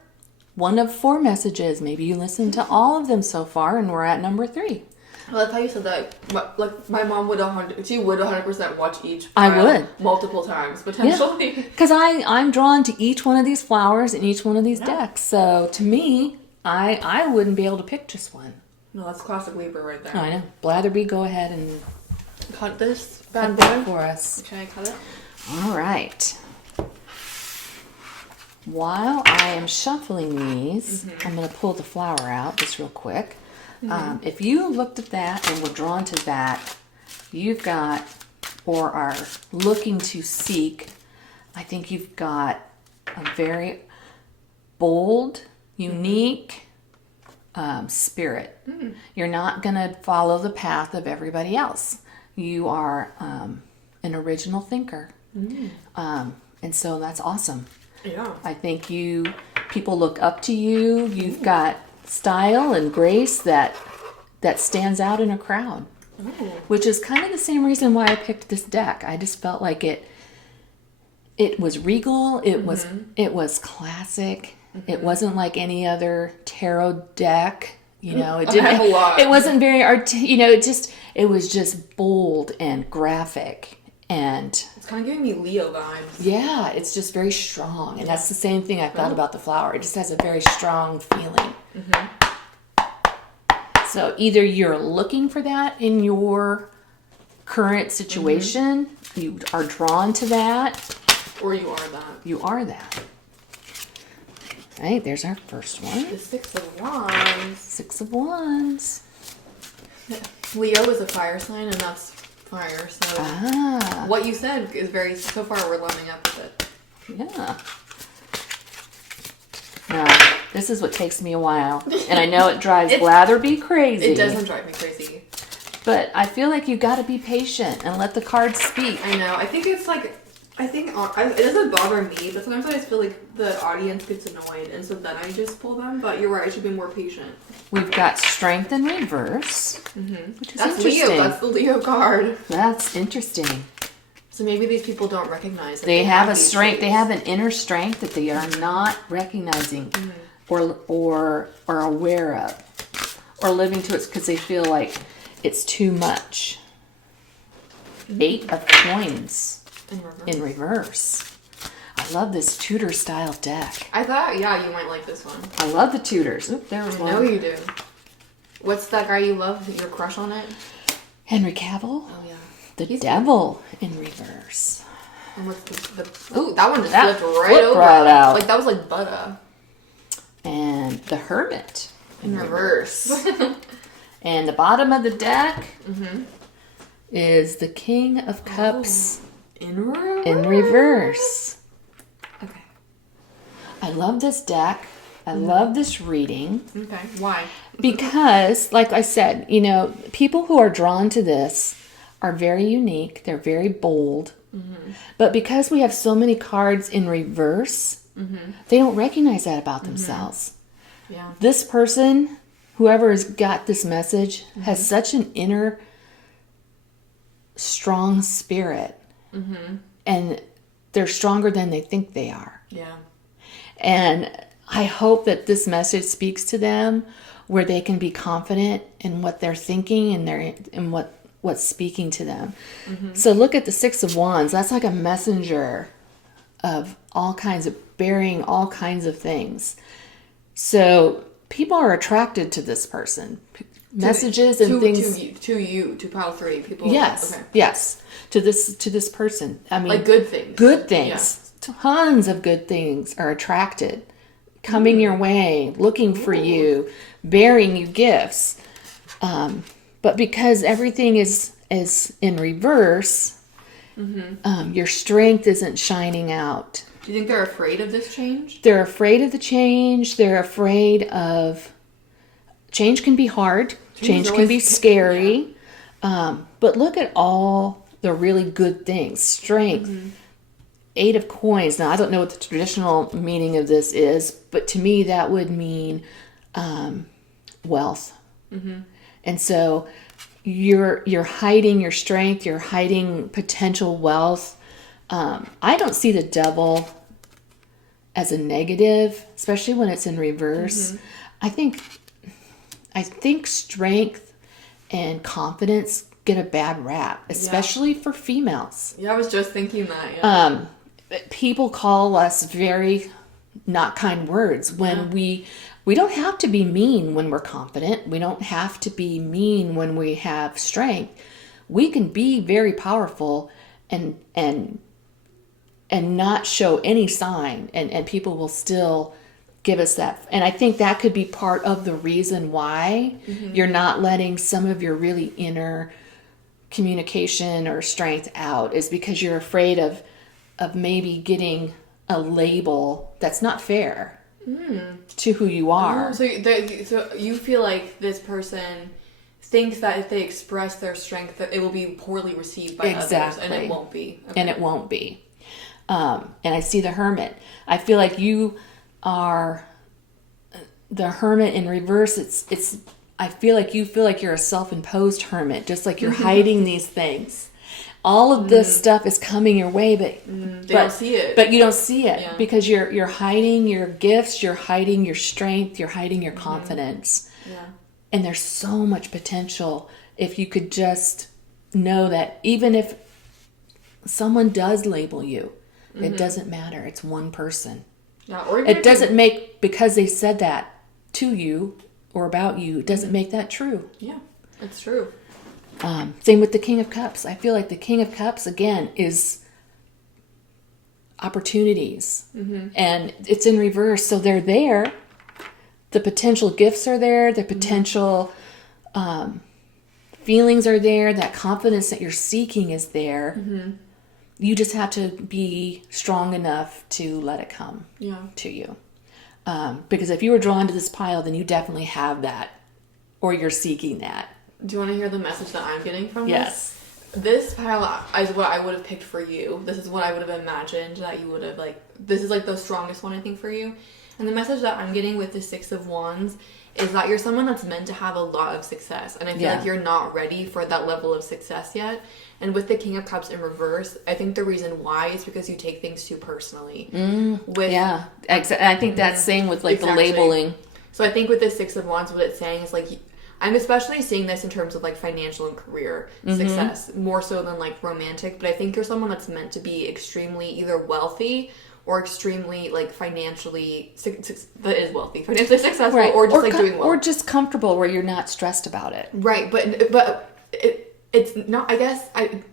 one of 4 messages. Maybe you listened to all of them so far, and we're at number 3. I love how you said that. Like, my mom would 100% watch each pile. I would. Multiple times, potentially. Because I'm drawn to each one of these flowers and each one of these decks. So, to me, I wouldn't be able to pick just one. No, that's classic Libra right there. Oh, I know. Blatherbie, go ahead and cut this bad boy for us. Can I cut it? All right. While I am shuffling these, I'm going to pull the flower out just real quick. If you looked at that and were drawn to that, you've got, or are looking to seek, I think you've got a very bold, unique spirit. You're not going to follow the path of everybody else. You are an original thinker. And so that's awesome. Yeah. I think people look up to you. You've got style and grace that stands out in a crowd. Which is kind of the same reason why I picked this deck. I just felt like it was regal, it was classic. It wasn't like any other tarot deck, it wasn't very it was just bold and graphic, and it's kind of giving me Leo vibes. Yeah, it's just very strong, and that's the same thing I felt about the flower. It just has a very strong feeling. So either you're looking for that in your current situation, you are drawn to that, or you are that. You are that. All right, there's our first one. The 6 of Wands. 6 of Wands. Leo is a fire sign, and that's fire. So what you said is so far we're lining up with it. Yeah. Now, this is what takes me a while. And I know it drives Blatherbie crazy. It doesn't drive me crazy. But I feel like you got to be patient and let the cards speak. I know. I think it's like, it doesn't bother me, but sometimes I just feel like the audience gets annoyed, and so then I just pull them. But you're right, I should be more patient. We've got Strength in reverse, which is that's interesting. Leo. That's the Leo card. That's interesting. So maybe these people don't recognize that they have a strength. They have an inner strength that they are not recognizing or aware of, or living to it because they feel like it's too much. 8 of Coins in reverse. I love this Tudor style deck. I thought, you might like this one. I love the Tudors. Oop, there was one. I know you do. What's that guy you love? Your crush on it? Henry Cavill. Oh yeah. The Devil in reverse. And what's ooh, that one just flipped right over. Right out. Like that was like butter. And the Hermit in reverse. And the bottom of the deck is the King of Cups in reverse. In reverse. Okay. I love this deck. I love this reading. Okay. Why? Because, like I said, people who are drawn to this are very unique. They're very bold. But because we have so many cards in reverse, they don't recognize that about themselves. Yeah. This person whoever's got this message has such an inner strong spirit, and they're stronger than they think they are. Yeah. And I hope that this message speaks to them where they can be confident in what they're thinking and what's speaking to them. So look at the Six of Wands. That's like a messenger of all kinds of bearing all kinds of things. So people are attracted to this person. Messages and things to pile 3 people. Yes. Okay. Yes. To this person. I mean, like good things. Good things. Yeah. Tons of good things are attracted, coming your way, looking for you, bearing you gifts. But because everything is in reverse, your strength isn't shining out. Do you think they're afraid of this change? They're afraid of the change. They're afraid of... Change can be hard. Change can be scary. Yeah. But look at all the really good things. Strength. 8 of Coins. Now, I don't know what the traditional meaning of this is, but to me that would mean wealth. And so you're hiding your strength. You're hiding potential wealth. I don't see the devil as a negative, especially when it's in reverse. I think strength and confidence get a bad rap, especially for females. Yeah, I was just thinking that. Yeah. People call us very not kind words when we don't have to be mean when we're confident. We don't have to be mean when we have strength. We can be very powerful and not show any sign, and people will still give us that. And I think that could be part of the reason why you're not letting some of your really inner communication or strength out, is because you're afraid of maybe getting a label that's not fair to who you are. Oh, so you feel like this person thinks that if they express their strength that it will be poorly received by others, and it won't be. Okay. And it won't be. And I see the Hermit. I feel like you are the Hermit in reverse. I feel like you feel like you're a self-imposed hermit, just like you're hiding these things. All of this stuff is coming your way, but don't see it. But you don't see it because you're hiding your gifts, you're hiding your strength, you're hiding your confidence. Yeah. And there's so much potential if you could just know that even if someone does label you, it doesn't matter. It's one person. Yeah, or it doesn't make, because they said that to you or about you, it doesn't make that true. Yeah, it's true. Same with the King of Cups. I feel like the King of Cups, again, is opportunities. And it's in reverse. So they're there. The potential gifts are there. The potential feelings are there. That confidence that you're seeking is there. You just have to be strong enough to let it come to you. Because if you were drawn to this pile, then you definitely have that, or you're seeking that. Do you want to hear the message that I'm getting from this? This pile is what I would have picked for you. This is what I would have imagined that you would have, this is the strongest one I think for you. And the message that I'm getting with the Six of Wands is that you're someone that's meant to have a lot of success. And I feel like you're not ready for that level of success yet. And with the King of Cups in reverse, I think the reason why is because you take things too personally. I think that's same with the labeling. So I think with the Six of Wands, what it's saying is I'm especially seeing this in terms of financial and career success, more so than romantic. But I think you're someone that's meant to be extremely either wealthy or extremely financially that is wealthy, financially successful, right. or just doing well, or just comfortable where you're not stressed about it. Right, but it's not. I guess but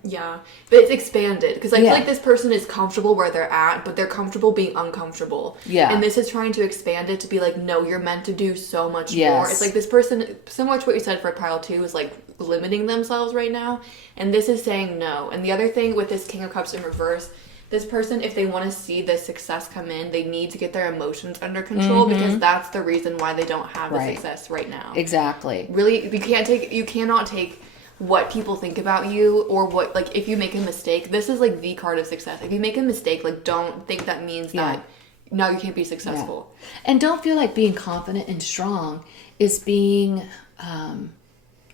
it's expanded because I feel like this person is comfortable where they're at, but they're comfortable being uncomfortable. Yeah, and this is trying to expand it to be no, you're meant to do so much more. It's this person, similar to what you said for pile 2, is limiting themselves right now, and this is saying no. And the other thing with this King of Cups in reverse, this person, if they want to see the success come in, they need to get their emotions under control because that's the reason why they don't have the success right now. Exactly. Really, you cannot take what people think about you or what, if you make a mistake. This is the card of success. If you make a mistake, don't think that means that now you can't be successful. Yeah. And don't feel like being confident and strong is being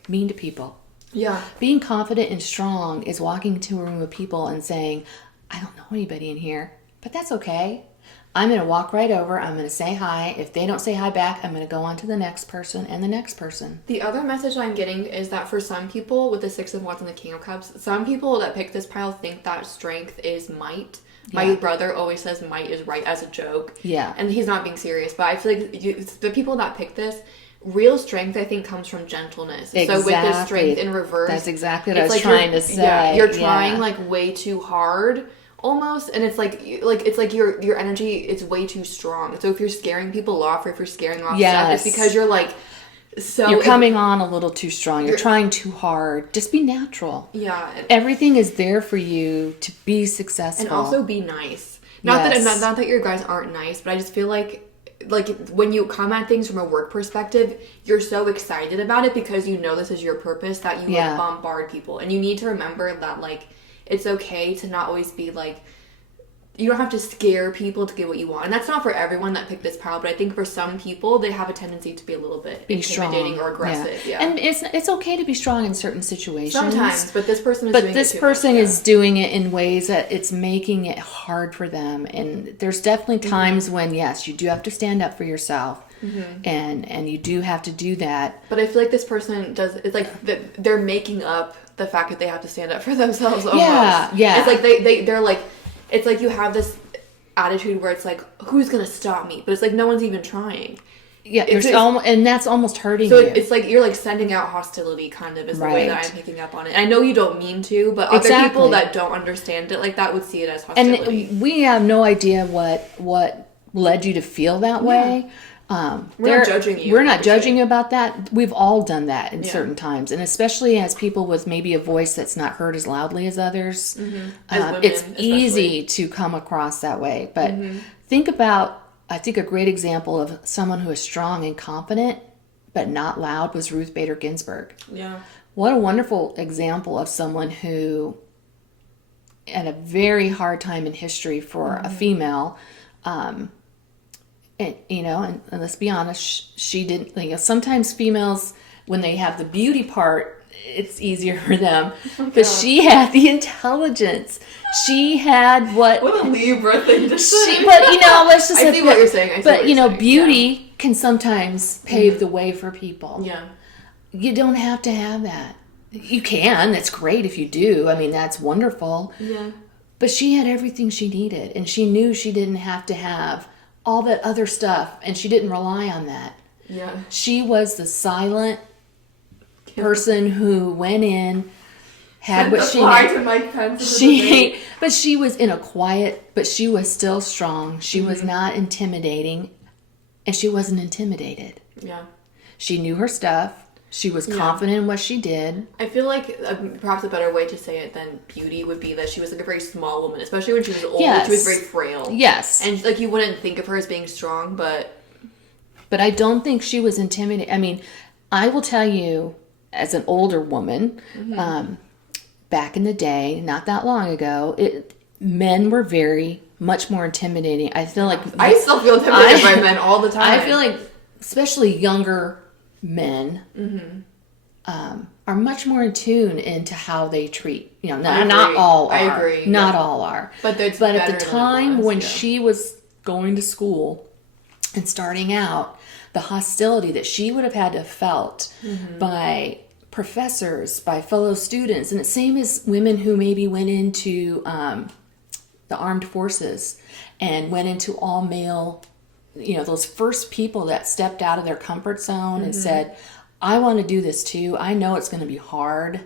mean to people. Yeah. Being confident and strong is walking into a room of people and saying, I don't know anybody in here, but that's okay. I'm going to walk right over. I'm going to say hi. If they don't say hi back, I'm going to go on to the next person and the next person. The other message I'm getting is that for some people with the Six of Wands and the King of Cups, some people that pick this pile think that strength is might. My brother always says might is right as a joke. Yeah. And he's not being serious. But I feel like the people that pick this, real strength, I think, comes from gentleness. Exactly. So with the strength in reverse. That's exactly what I was like trying to say. Yeah, you're trying like way too hard. Almost, and it's like your energy is way too strong. So if you're scaring people off, or if you're scaring off stuff, it's because you're like, so you're coming on a little too strong. You're trying too hard. Just be natural. Yeah, everything is there for you to be successful, and also be nice. Not that you guys aren't nice, but I just feel like when you come at things from a work perspective, you're so excited about it because you know this is your purpose that you like bombard people, and you need to remember that like. It's okay to not always be like, you don't have to scare people to get what you want. And that's not for everyone that picked this pile, but I think for some people, they have a tendency to be a little bit intimidating or aggressive. Yeah. And it's okay to be strong in certain situations. Sometimes, but this person is doing it in ways that it's making it hard for them. And there's definitely times when, yes, you do have to stand up for yourself. Mm-hmm. And you do have to do that. But I feel like this person it's like they're making up the fact that they have to stand up for themselves almost. Yeah. It's like they're like, it's like you have this attitude where it's like, who's going to stop me? But it's like no one's even trying. Yeah, and that's almost hurting you. So it's like you're like sending out hostility kind of is the way that I'm picking up on it. And I know you don't mean to, but other people that don't understand it like that would see it as hostility. And we have no idea what led you to feel that way. We're not judging you. We're not judging you about that. We've all done that in certain times. And especially as people with maybe a voice that's not heard as loudly as others, women, it's easy to come across that way. But think about, I think a great example of someone who is strong and confident, but not loud was Ruth Bader Ginsburg. Yeah. What a wonderful example of someone who, at a very hard time in history for a female, and, and let's be honest, she didn't, sometimes females, when they have the beauty part, it's easier for them. But she had the intelligence. She had what a Libra thing to say. But, let's just say. I see what you're saying. Beauty can sometimes pave the way for people. Yeah. You don't have to have that. You can. That's great if you do. I mean, that's wonderful. Yeah. But she had everything she needed, and she knew she didn't have to have all that other stuff, and she didn't rely on that. Yeah. She was the silent person who went in, had what she needed. But she was in a quiet, but she was still strong. She was not intimidating, and she wasn't intimidated. Yeah. She knew her stuff. She was confident in what she did. I feel like perhaps a better way to say it than beauty would be that she was like a very small woman, especially when she was old. Yes. She was very frail. Yes. And like you wouldn't think of her as being strong, but I don't think she was intimidated. I mean, I will tell you, as an older woman, back in the day, not that long ago, men were very much more intimidating. I feel like I still feel intimidated by men all the time. I feel like, especially younger men are much more in tune into how they treat. Not all are. I agree. Not all are. But at the time when she was going to school and starting out, the hostility that she would have had to have felt by professors, by fellow students, and the same as women who maybe went into the armed forces and went into all male, those first people that stepped out of their comfort zone and said, I want to do this too. I know it's going to be hard.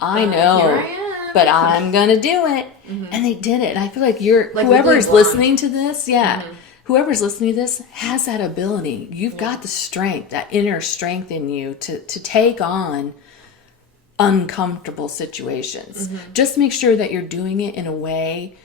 I know, here I am. But I'm going to do it. And they did it. And I feel like whoever is listening to this, whoever's listening to this has that ability. You've got the strength, that inner strength in you to take on uncomfortable situations. Just make sure that you're doing it in a way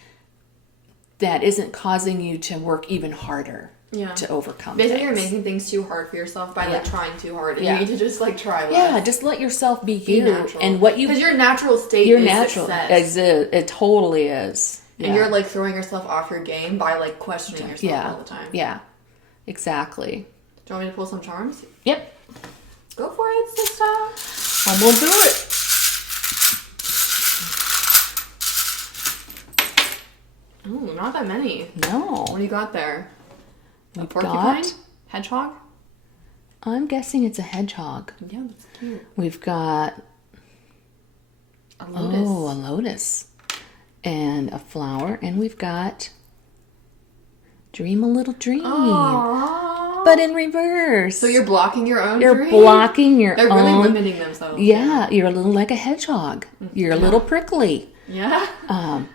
that isn't causing you to work even harder to overcome Basically, things. you're making things too hard for yourself by like trying too hard. And you need to just like try less. Yeah, just let yourself be you. And what you... Because your natural state is natural. success. It totally is. And you're like throwing yourself off your game by like questioning yourself all the time. Yeah, exactly. Do you want me to pull some charms? Yep. Go for it, sister. I'm gonna do it. Ooh, not that many. No. What do you got there? A We've porcupine? got- Hedgehog? I'm guessing it's a hedgehog. Yeah, that's cute. We've got A lotus. a lotus and a flower, and we've got dream a little dream, Aww. but in reverse. So you're blocking your own You're dream? blocking your They're own. really limiting themselves. Yeah, you're a little like a hedgehog. You're a little prickly. Yeah? I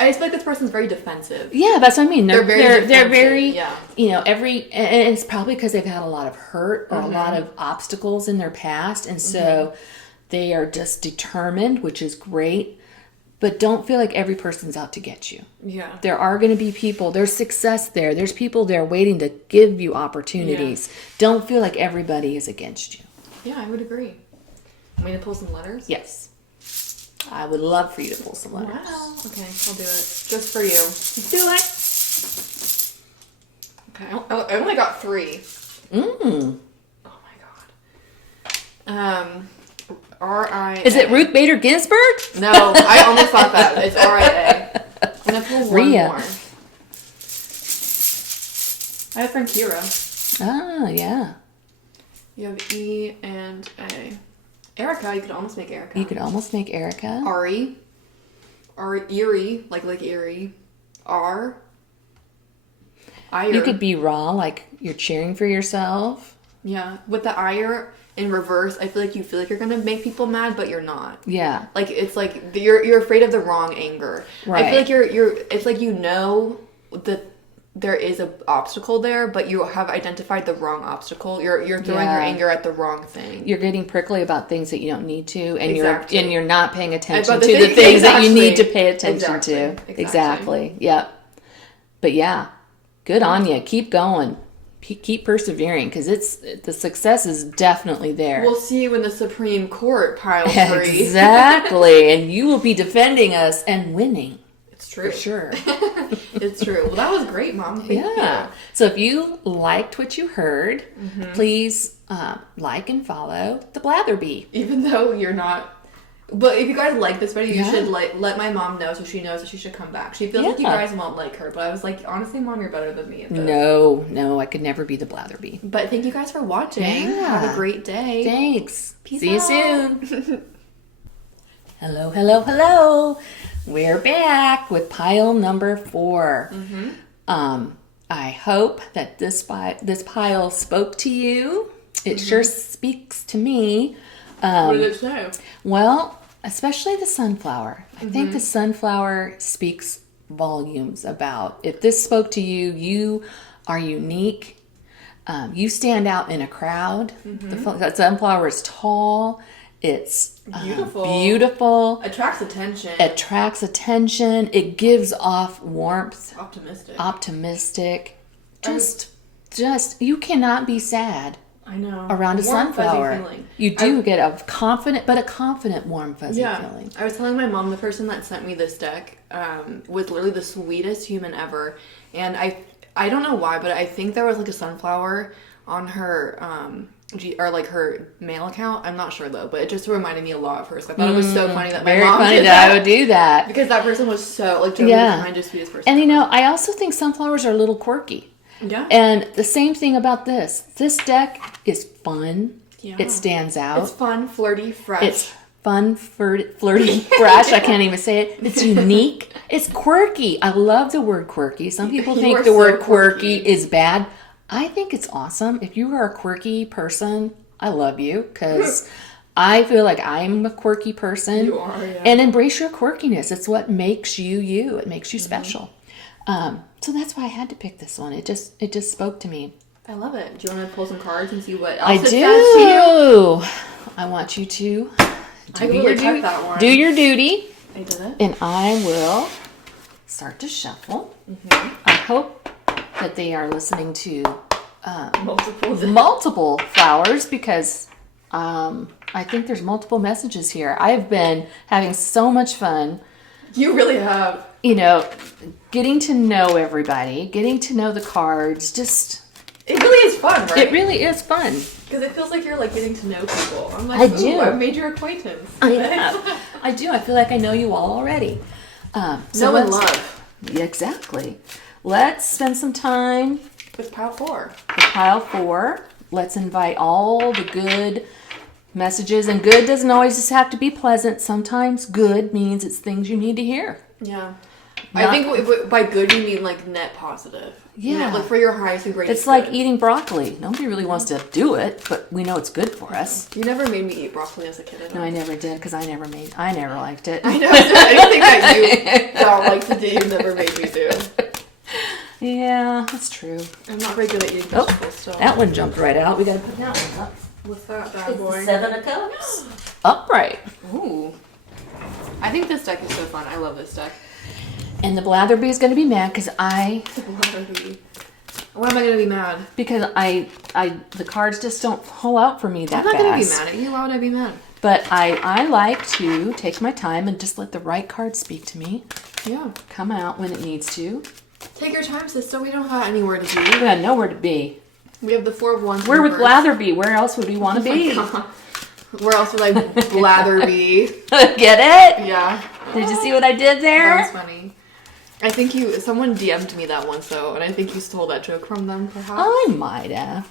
just feel like this person's very defensive. Yeah, that's what I mean. They're very they're very, defensive, and it's probably because they've had a lot of hurt or a lot of obstacles in their past, and so they are just determined, which is great. But don't feel like every person's out to get you. Yeah. There are going to be people. There's success there. There's people there waiting to give you opportunities. Don't feel like everybody is against you. Yeah, I would agree. Want me to pull some letters? Yes. I would love for you to pull some letters. Wow. Okay, I'll do it. Just for you. Do it. Okay, I only got 3. Mm. Oh my god. R-I... Is it Ruth Bader Ginsburg? No, I almost thought that. It's R-I-A. I'm gonna pull one Rhea. more. I have friend Kira. Ah, yeah. You have E and A. Erica, you could almost make Erica. You could almost make Erica. Ari. Erie, like Erie. R. Ire. You could be raw, like you're cheering for yourself. Yeah. With the ire in reverse, I feel like you're gonna make people mad, but you're not. Yeah. Like it's like you're afraid of the wrong anger. Right. I feel like you're it's like you know that there is an obstacle there, but you have identified the wrong obstacle. You're throwing your anger at the wrong thing. You're getting prickly about things that you don't need to, and Exactly. you're not paying attention About to the the things that you exactly. need to pay attention to. Exactly. Exactly. Yep. But yeah, good on you. Keep going. Keep persevering, because the success is definitely there. We'll see you in the Supreme Court, pile 3. Exactly, and you will be defending us and winning. It's true. For sure. It's true. Well, that was great, Mom. Thank Yeah. you. So if you liked what you heard, please like and follow the Blatherbie. Even though you're not... But if you guys like this video, you should let my mom know so she knows that she should come back. She feels like you guys won't like her, but I was like, honestly, Mom, you're better than me at this. No, I could never be the Blatherbie. But thank you guys for watching. Yeah. Have a great day. Thanks. Peace See you out. soon. Hello. We're back with pile number 4. I hope that this pile spoke to you. It sure speaks to me. What did it say? Well, especially the sunflower. I think the sunflower speaks volumes about. If this spoke to you, you are unique. You stand out in a crowd. The sunflower is tall. It's beautiful. Attracts attention. It gives off warmth. Optimistic. Just you cannot be sad. I know. Around a Warm, fuzzy sunflower. feeling. You do get a confident, warm, fuzzy feeling. I was telling my mom, the person that sent me this deck was literally the sweetest human ever. And I don't know why, but I think there was like a sunflower on her her mail account. I'm not sure though, but it just reminded me a lot of her. So I thought it was so funny that my mom did that I would do that. Because that person was so the kindest, sweetest person. And I also think sunflowers are a little quirky. Yeah. And the same thing about this. This deck is fun. Yeah. It stands out. It's fun, flirty, fresh. It's fun, flirty, fresh. I can't even say it. It's unique. It's quirky. I love the word quirky. Some people think the word quirky is bad. I think it's awesome. If you are a quirky person, I love you, because I feel like I'm a quirky person. You are, yeah. And embrace your quirkiness. It's what makes you you. It makes you special. So that's why I had to pick this one. It just spoke to me. I love it. Do you want to pull some cards and see what else I it do. says to you? I want you to do do your duty. I did it. And I will start to shuffle. I hope that they are listening to multiple flowers, because I think there's multiple messages here. I've been having so much fun. You really have. you know, getting to know everybody, getting to know the cards, just... It really is fun, right? It really is fun. Because it feels like you're like getting to know people. I'm like, I do. I've made your acquaintance. I have. I do. I feel like I know you all already. Know and love. Yeah, exactly. Let's spend some time With pile 4. with pile 4. Let's invite all the good messages. And good doesn't always just have to be pleasant. Sometimes good means it's things you need to hear. Yeah. I think by good you mean like net positive. Yeah. You know, like for your highest and greatest It's like good. eating broccoli. Nobody really wants to do it, but we know it's good for us. You never made me eat broccoli as a kid. No, I never did because I never liked it. I know. Anything that you don't like to do, you never made me do. Yeah, that's true. I'm not very good at eating vegetables, so. That one jumped right out. We gotta put that one up. What's that bad It's boy? the 7 of Cups. Upright. Ooh. I think this deck is so fun. I love this deck. And the blatherbie is gonna be mad because Why am I gonna be mad? the cards just don't pull out for me that I'm not fast. gonna be mad at you. Why would I be mad? But I like to take my time and just let the right card speak to me. Yeah. Come out when it needs to. Take your time, sister. We don't have anywhere to We be. got nowhere to be. We have the 4 of Wands. We're with reversed. blatherbie. Where else would we want to be? Where else would I blather be? Get it? Yeah. Did you see what I did there? That was funny. I think someone DM'd me that once though, and I think you stole that joke from them, perhaps. I might have.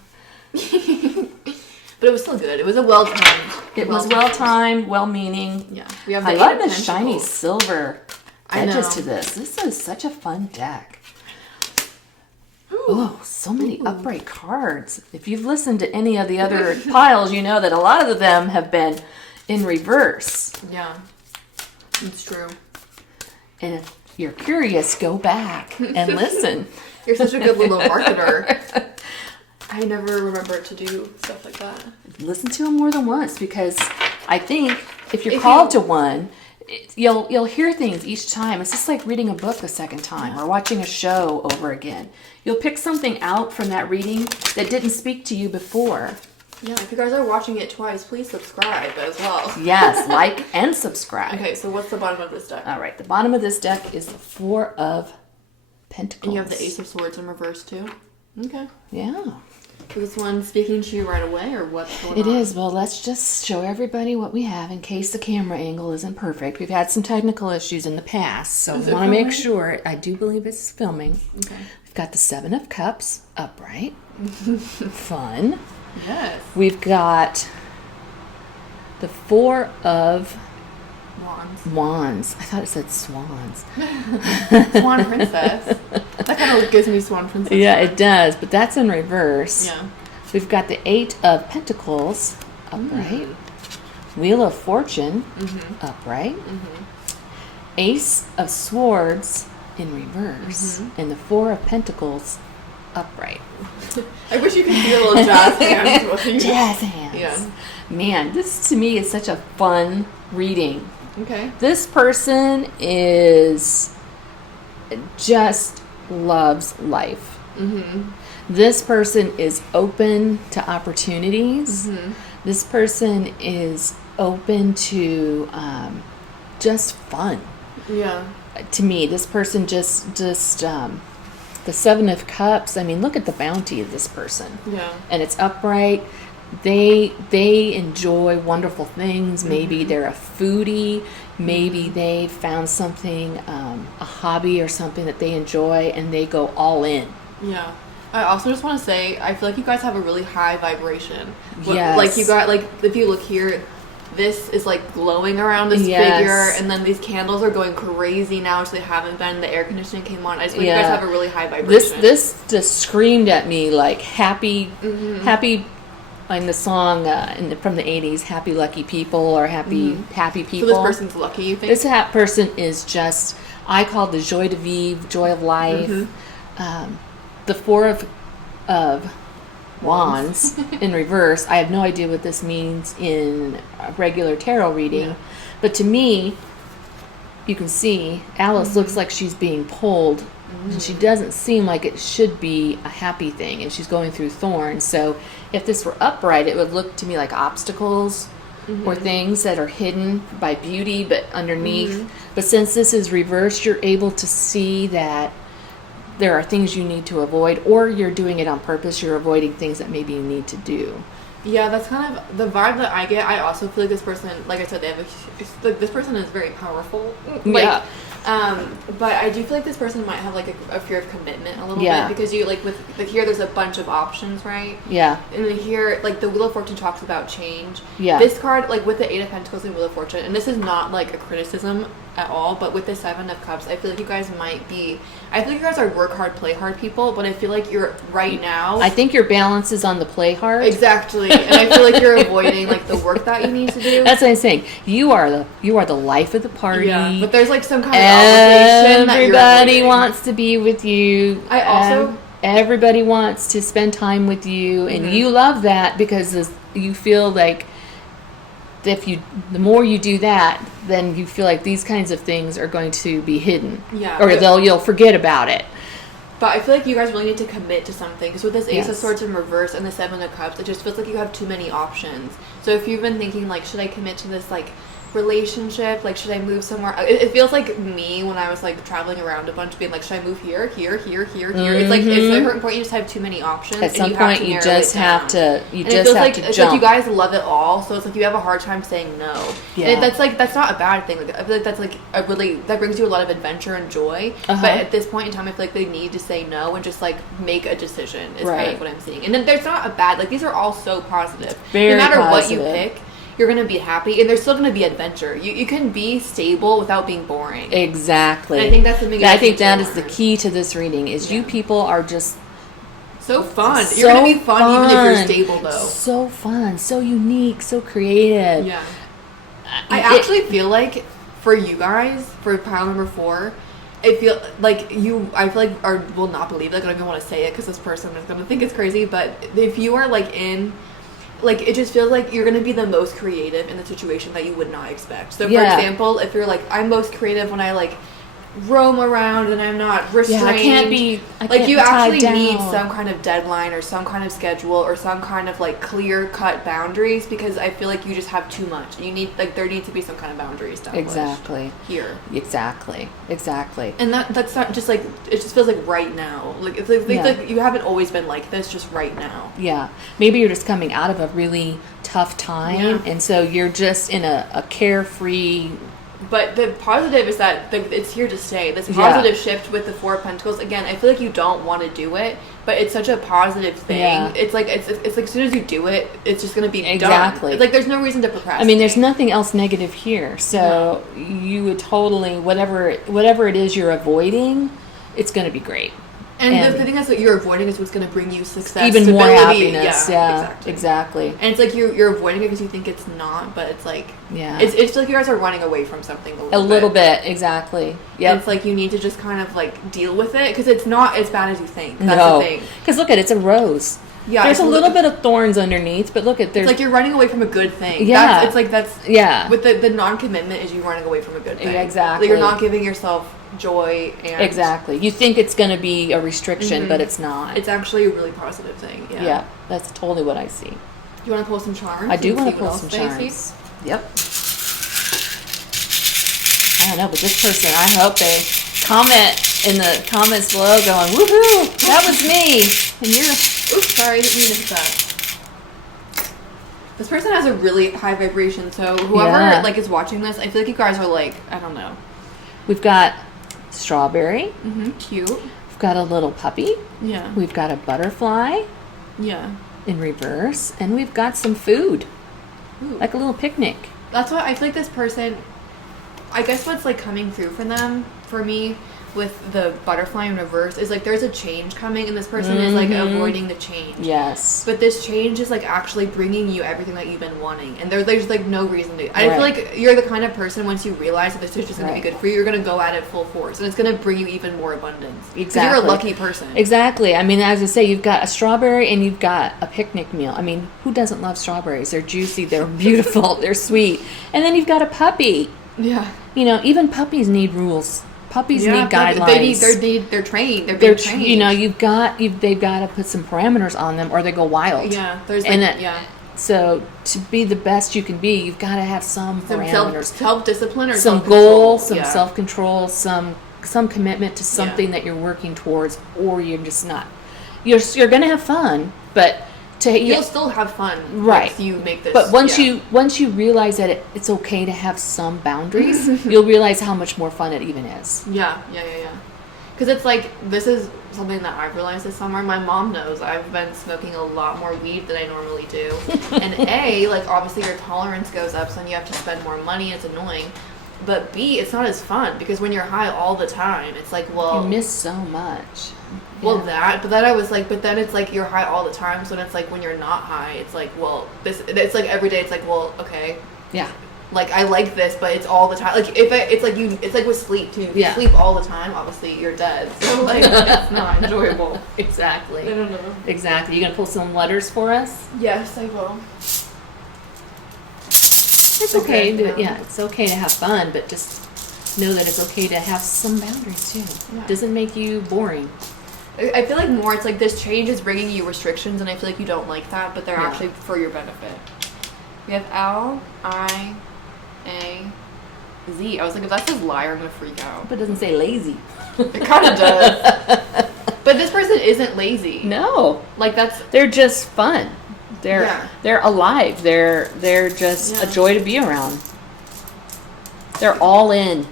But it was still good. It was a well-timed. It was well-timed, well-meaning. Yeah. We have the I Eight love of the Pentacles. shiny silver I edges know. to this. This is such a fun deck. Oh, so many upright cards. If you've listened to any of the other piles, you know that a lot of them have been in reverse. Yeah. It's true. And if you're curious, go back and listen. You're such a good little marketer. I never remember to do stuff like that. Listen to them more than once because I think if you're If called you- to one, you'll hear things each time. It's just like reading a book a second time or watching a show over again. You'll pick something out from that reading that didn't speak to you before. Yeah, if you guys are watching it twice, please subscribe as well. Yes, like and subscribe. Okay, so what's the bottom of this deck? All right, the bottom of this deck is the 4 of Pentacles. And you have the Ace of Swords in reverse too? Okay. Yeah. Is this one speaking to you right away, or what's going It on? is. Well, let's just show everybody what we have in case the camera angle isn't perfect. We've had some technical issues in the past, so Is we it want to make filming? sure. I do believe it's filming. Okay. We've got the 7 of Cups upright. Fun. Yes. We've got the 4 of Wands. Wands. I thought it said swans. Swan Princess. That kind of gives me Swan Princess. Yeah, vibes. it does, but that's in reverse. Yeah. We've got the 8 of Pentacles upright. Wheel of Fortune upright. Ace of Swords in reverse. And the 4 of Pentacles upright. I wish you could see the little jazz hands. What you- Jazz hands. Yeah. Man, this to me is such a fun reading. Okay. This person is just loves life. This person is open to opportunities. This person is open to just fun. Yeah. To me, this person just the 7 of Cups. I mean, look at the bounty of this person. Yeah. And it's upright. They enjoy wonderful things. Maybe they're a foodie. Maybe they found something, a hobby or something that they enjoy, and they go all in. Yeah. I also just want to say, I feel like you guys have a really high vibration. Yes. Like you got, like, if you look here, this is like glowing around this Yes. figure, and then these candles are going crazy now, which they haven't been. The air conditioning came on. I just feel like you guys have a really high vibration. This just screamed at me like happy, like the song from the 80s, Happy Lucky People or Happy So People. this person's lucky, you think? This person is just, I call the joie de vivre, joy of life. The 4 of Wands in reverse. I have no idea what this means in a regular tarot reading. Yeah. But to me, you can see Alice looks like she's being pulled. And she doesn't seem like it should be a happy thing. And she's going through thorns. So if this were upright, it would look to me like obstacles or things that are hidden by beauty but underneath. But since this is reversed, you're able to see that there are things you need to avoid, or you're doing it on purpose. You're avoiding things that maybe you need to do. Yeah, that's kind of the vibe that I get. I also feel like this person, like I said, this person is very powerful. Like, but I do feel like this person might have like a fear of commitment a little bit, because you like with here there's a bunch of options, right? Yeah. And then here, like the Wheel of Fortune talks about change. Yeah. This card, like with the Eight of Pentacles and Wheel of Fortune, and this is not like a criticism at all, but with the Seven of Cups, I feel like you guys might be. I feel like you guys are work hard, play hard people, but I feel like you're right now. I think your balance is on the play hard. Exactly, and I feel like you're avoiding like the work that you need to do. That's what I'm saying. You are the life of the party. Yeah, but there's like some kind of obligation that you're everybody avoiding. wants to be with you. I also everybody wants to spend time with you, and you love that because you feel like the more you do that, then you feel like these kinds of things are going to be hidden. Yeah, or you'll forget about it. But I feel like you guys really need to commit to something, because with this Ace of Swords in reverse and the Seven of Cups, it just feels like you have too many options. So if you've been thinking like, should I commit to this like relationship, like should I move somewhere, it feels like me when I was like traveling around a bunch, being like, should I move here, here, here, here, here? It's like at a certain point you just have too many options. At some point you just have to jump. It's like you guys love it all, so it's like you have a hard time saying no. Yeah. And that's not a bad thing. Like I feel like that's like that brings you a lot of adventure and joy. But at this point in time, I feel like they need to say no and just like make a decision. Is kind of what I'm seeing. And then there's not a bad, like these are all so positive. Very no matter positive. what you pick, you're going to be happy, and there's still going to be adventure. You can be stable without being boring. Exactly. And I think that's something. I think that is the key to this reading. Is you people are just so fun. You're going to be fun even if you're stable, though. So fun, so unique, so creative. Yeah. I actually feel like for you guys, for pile number 4, I feel like will not believe it. Like, I don't even want to say it because this person is going to think it's crazy. But if you are like in. Like, it just feels like you're going to be the most creative in the situation that you would not expect. So, for example, if you're like, I'm most creative when I, like, roam around and I'm not restrained. Yeah, I can't be you actually down. need some kind of deadline or some kind of schedule or some kind of, like, clear-cut boundaries, because I feel like you just have too much. You need, like, there need to be some kind of boundaries established. Exactly. Here. Exactly. And that's not just, like, it just feels like right now. Like, it's like you haven't always been like this, just right now. Yeah. Maybe you're just coming out of a really tough time, and so you're just in a carefree. But the positive is that it's here to stay. This positive shift with the Four of Pentacles, again, I feel like you don't want to do it, but it's such a positive thing. Yeah. It's like as soon as you do it, it's just going to be done. It's like there's no reason to procrastinate. I mean, there's nothing else negative here. So you would totally, whatever it is you're avoiding, it's going to be great. And the thing that's what you're avoiding is what's going to bring you success, even stability. more happiness. Yeah, exactly. And it's like you're avoiding it because you think it's not, but it's like it's like you guys are running away from something a little bit. Exactly. Yeah, it's like you need to just kind of like deal with it, because it's not as bad as you think. That's the thing. Because look it's a rose. Yeah, there's a little bit of thorns underneath, but look there's. It's like you're running away from a good thing. Yeah, that's with the non-commitment is you running away from a good thing. Yeah, exactly. Like you're not giving yourself joy and exactly. You think it's going to be a restriction, but it's not. It's actually a really positive thing. Yeah, that's totally what I see. You want to pull some charms? I do want to pull some charms. Yep. I don't know, but this person, I hope they comment in the comments below going, woohoo, that was me. And you're, oops, sorry, I didn't mean to hit that. This person has a really high vibration, so whoever like is watching this, I feel like you guys are like, I don't know. We've got strawberry. Cute. We've got a little puppy. Yeah. We've got a butterfly. Yeah. In reverse. And we've got some food. Ooh. Like a little picnic. That's what I feel like this person, I guess what's like coming through for me with the butterfly in reverse is like there's a change coming, and this person is like avoiding the change. Yes. But this change is like actually bringing you everything that you've been wanting, and there's like no reason to. I feel like you're the kind of person, once you realize that this is just going to be good for you, you're going to go at it full force, and it's going to bring you even more abundance. Exactly. Because you're a lucky person. Exactly. I mean, as I say, you've got a strawberry and you've got a picnic meal. I mean, who doesn't love strawberries? They're juicy, they're beautiful, they're sweet. And then you've got a puppy. Yeah. You know, even puppies need rules. Puppies need guidelines. They're trained. They're trained. You know, they've got to put some parameters on them, or they go wild. Yeah, So to be the best you can be, you've got to have some parameters, self-discipline, or some goal, some self-control, some commitment to something that you're working towards, or you're just not. You're going to have fun, but you'll still have fun, right? Once you make this. But once you realize that it's okay to have some boundaries, you'll realize how much more fun it even is. Yeah. Because it's like, this is something that I've realized this summer. My mom knows I've been smoking a lot more weed than I normally do. And like, obviously your tolerance goes up, so then you have to spend more money. It's annoying. But B, it's not as fun, because when you're high all the time, it's like, well... You miss so much. Well, but then I was like, but then it's like you're high all the time, so then it's like when you're not high, it's like, well, it's like every day, it's like, well, okay. Yeah. Like, I like this, but it's all the time. Like, it's like with sleep, too. If you sleep all the time, obviously, you're dead. So, like, it's not enjoyable. Exactly. I don't know. Exactly. You going to pull some letters for us? Yes, I will. It's okay. It's okay to have fun, but just know that it's okay to have some boundaries, too. Yeah. It doesn't make you boring. I feel like more, it's like this change is bringing you restrictions, and I feel like you don't like that, but they're actually for your benefit. We have L-I-A-Z. I was like, if that says liar, I'm going to freak out. But it doesn't say lazy. It kind of does. But this person isn't lazy. No. Like, they're just fun. They're alive. They're just a joy to be around. They're all in.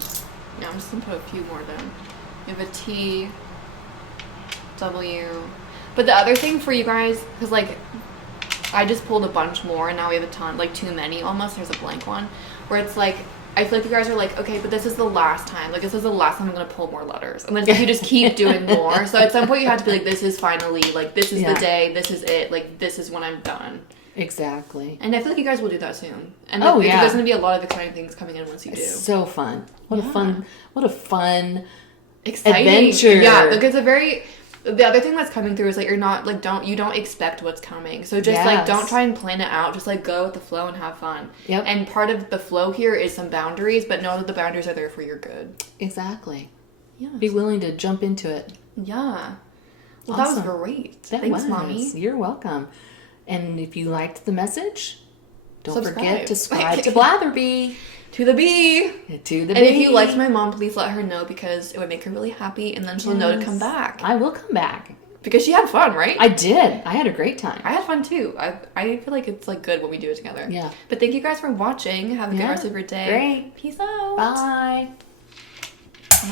Yeah, I'm just going to put a few more down. We have a T... W. But the other thing for you guys, because like I just pulled a bunch more and now we have a ton, like too many almost. There's a blank one where it's like, I feel like you guys are like, okay, but this is the last time. Like, this is the last time I'm going to pull more letters. And then you just keep doing more. So at some point you have to be like, this is finally, like, this is the day, this is it. Like, this is when I'm done. Exactly. And I feel like you guys will do that soon. And there's going to be a lot of exciting things coming in once you do. It's so fun. What a fun exciting adventure. Yeah, because the other thing that's coming through is like, you're not like, you don't expect what's coming. So just like, don't try and plan it out. Just like go with the flow and have fun. Yep. And part of the flow here is some boundaries, but know that the boundaries are there for your good. Exactly. Yeah. Be willing to jump into it. Yeah. Well, awesome. That was great. Thanks, Mommy. You're welcome. And if you liked the message, don't Subscribe. Forget to subscribe to Blatherbie. To the bee. To the And bee. if you liked my mom, please let her know, because it would make her really happy, and then she'll know to come back. I will come back. Because she had fun, right? I did. I had a great time. I had fun too. I feel like it's like good when we do it together. Yeah. But thank you guys for watching. Have a good rest of your day. Great. Peace out. Bye.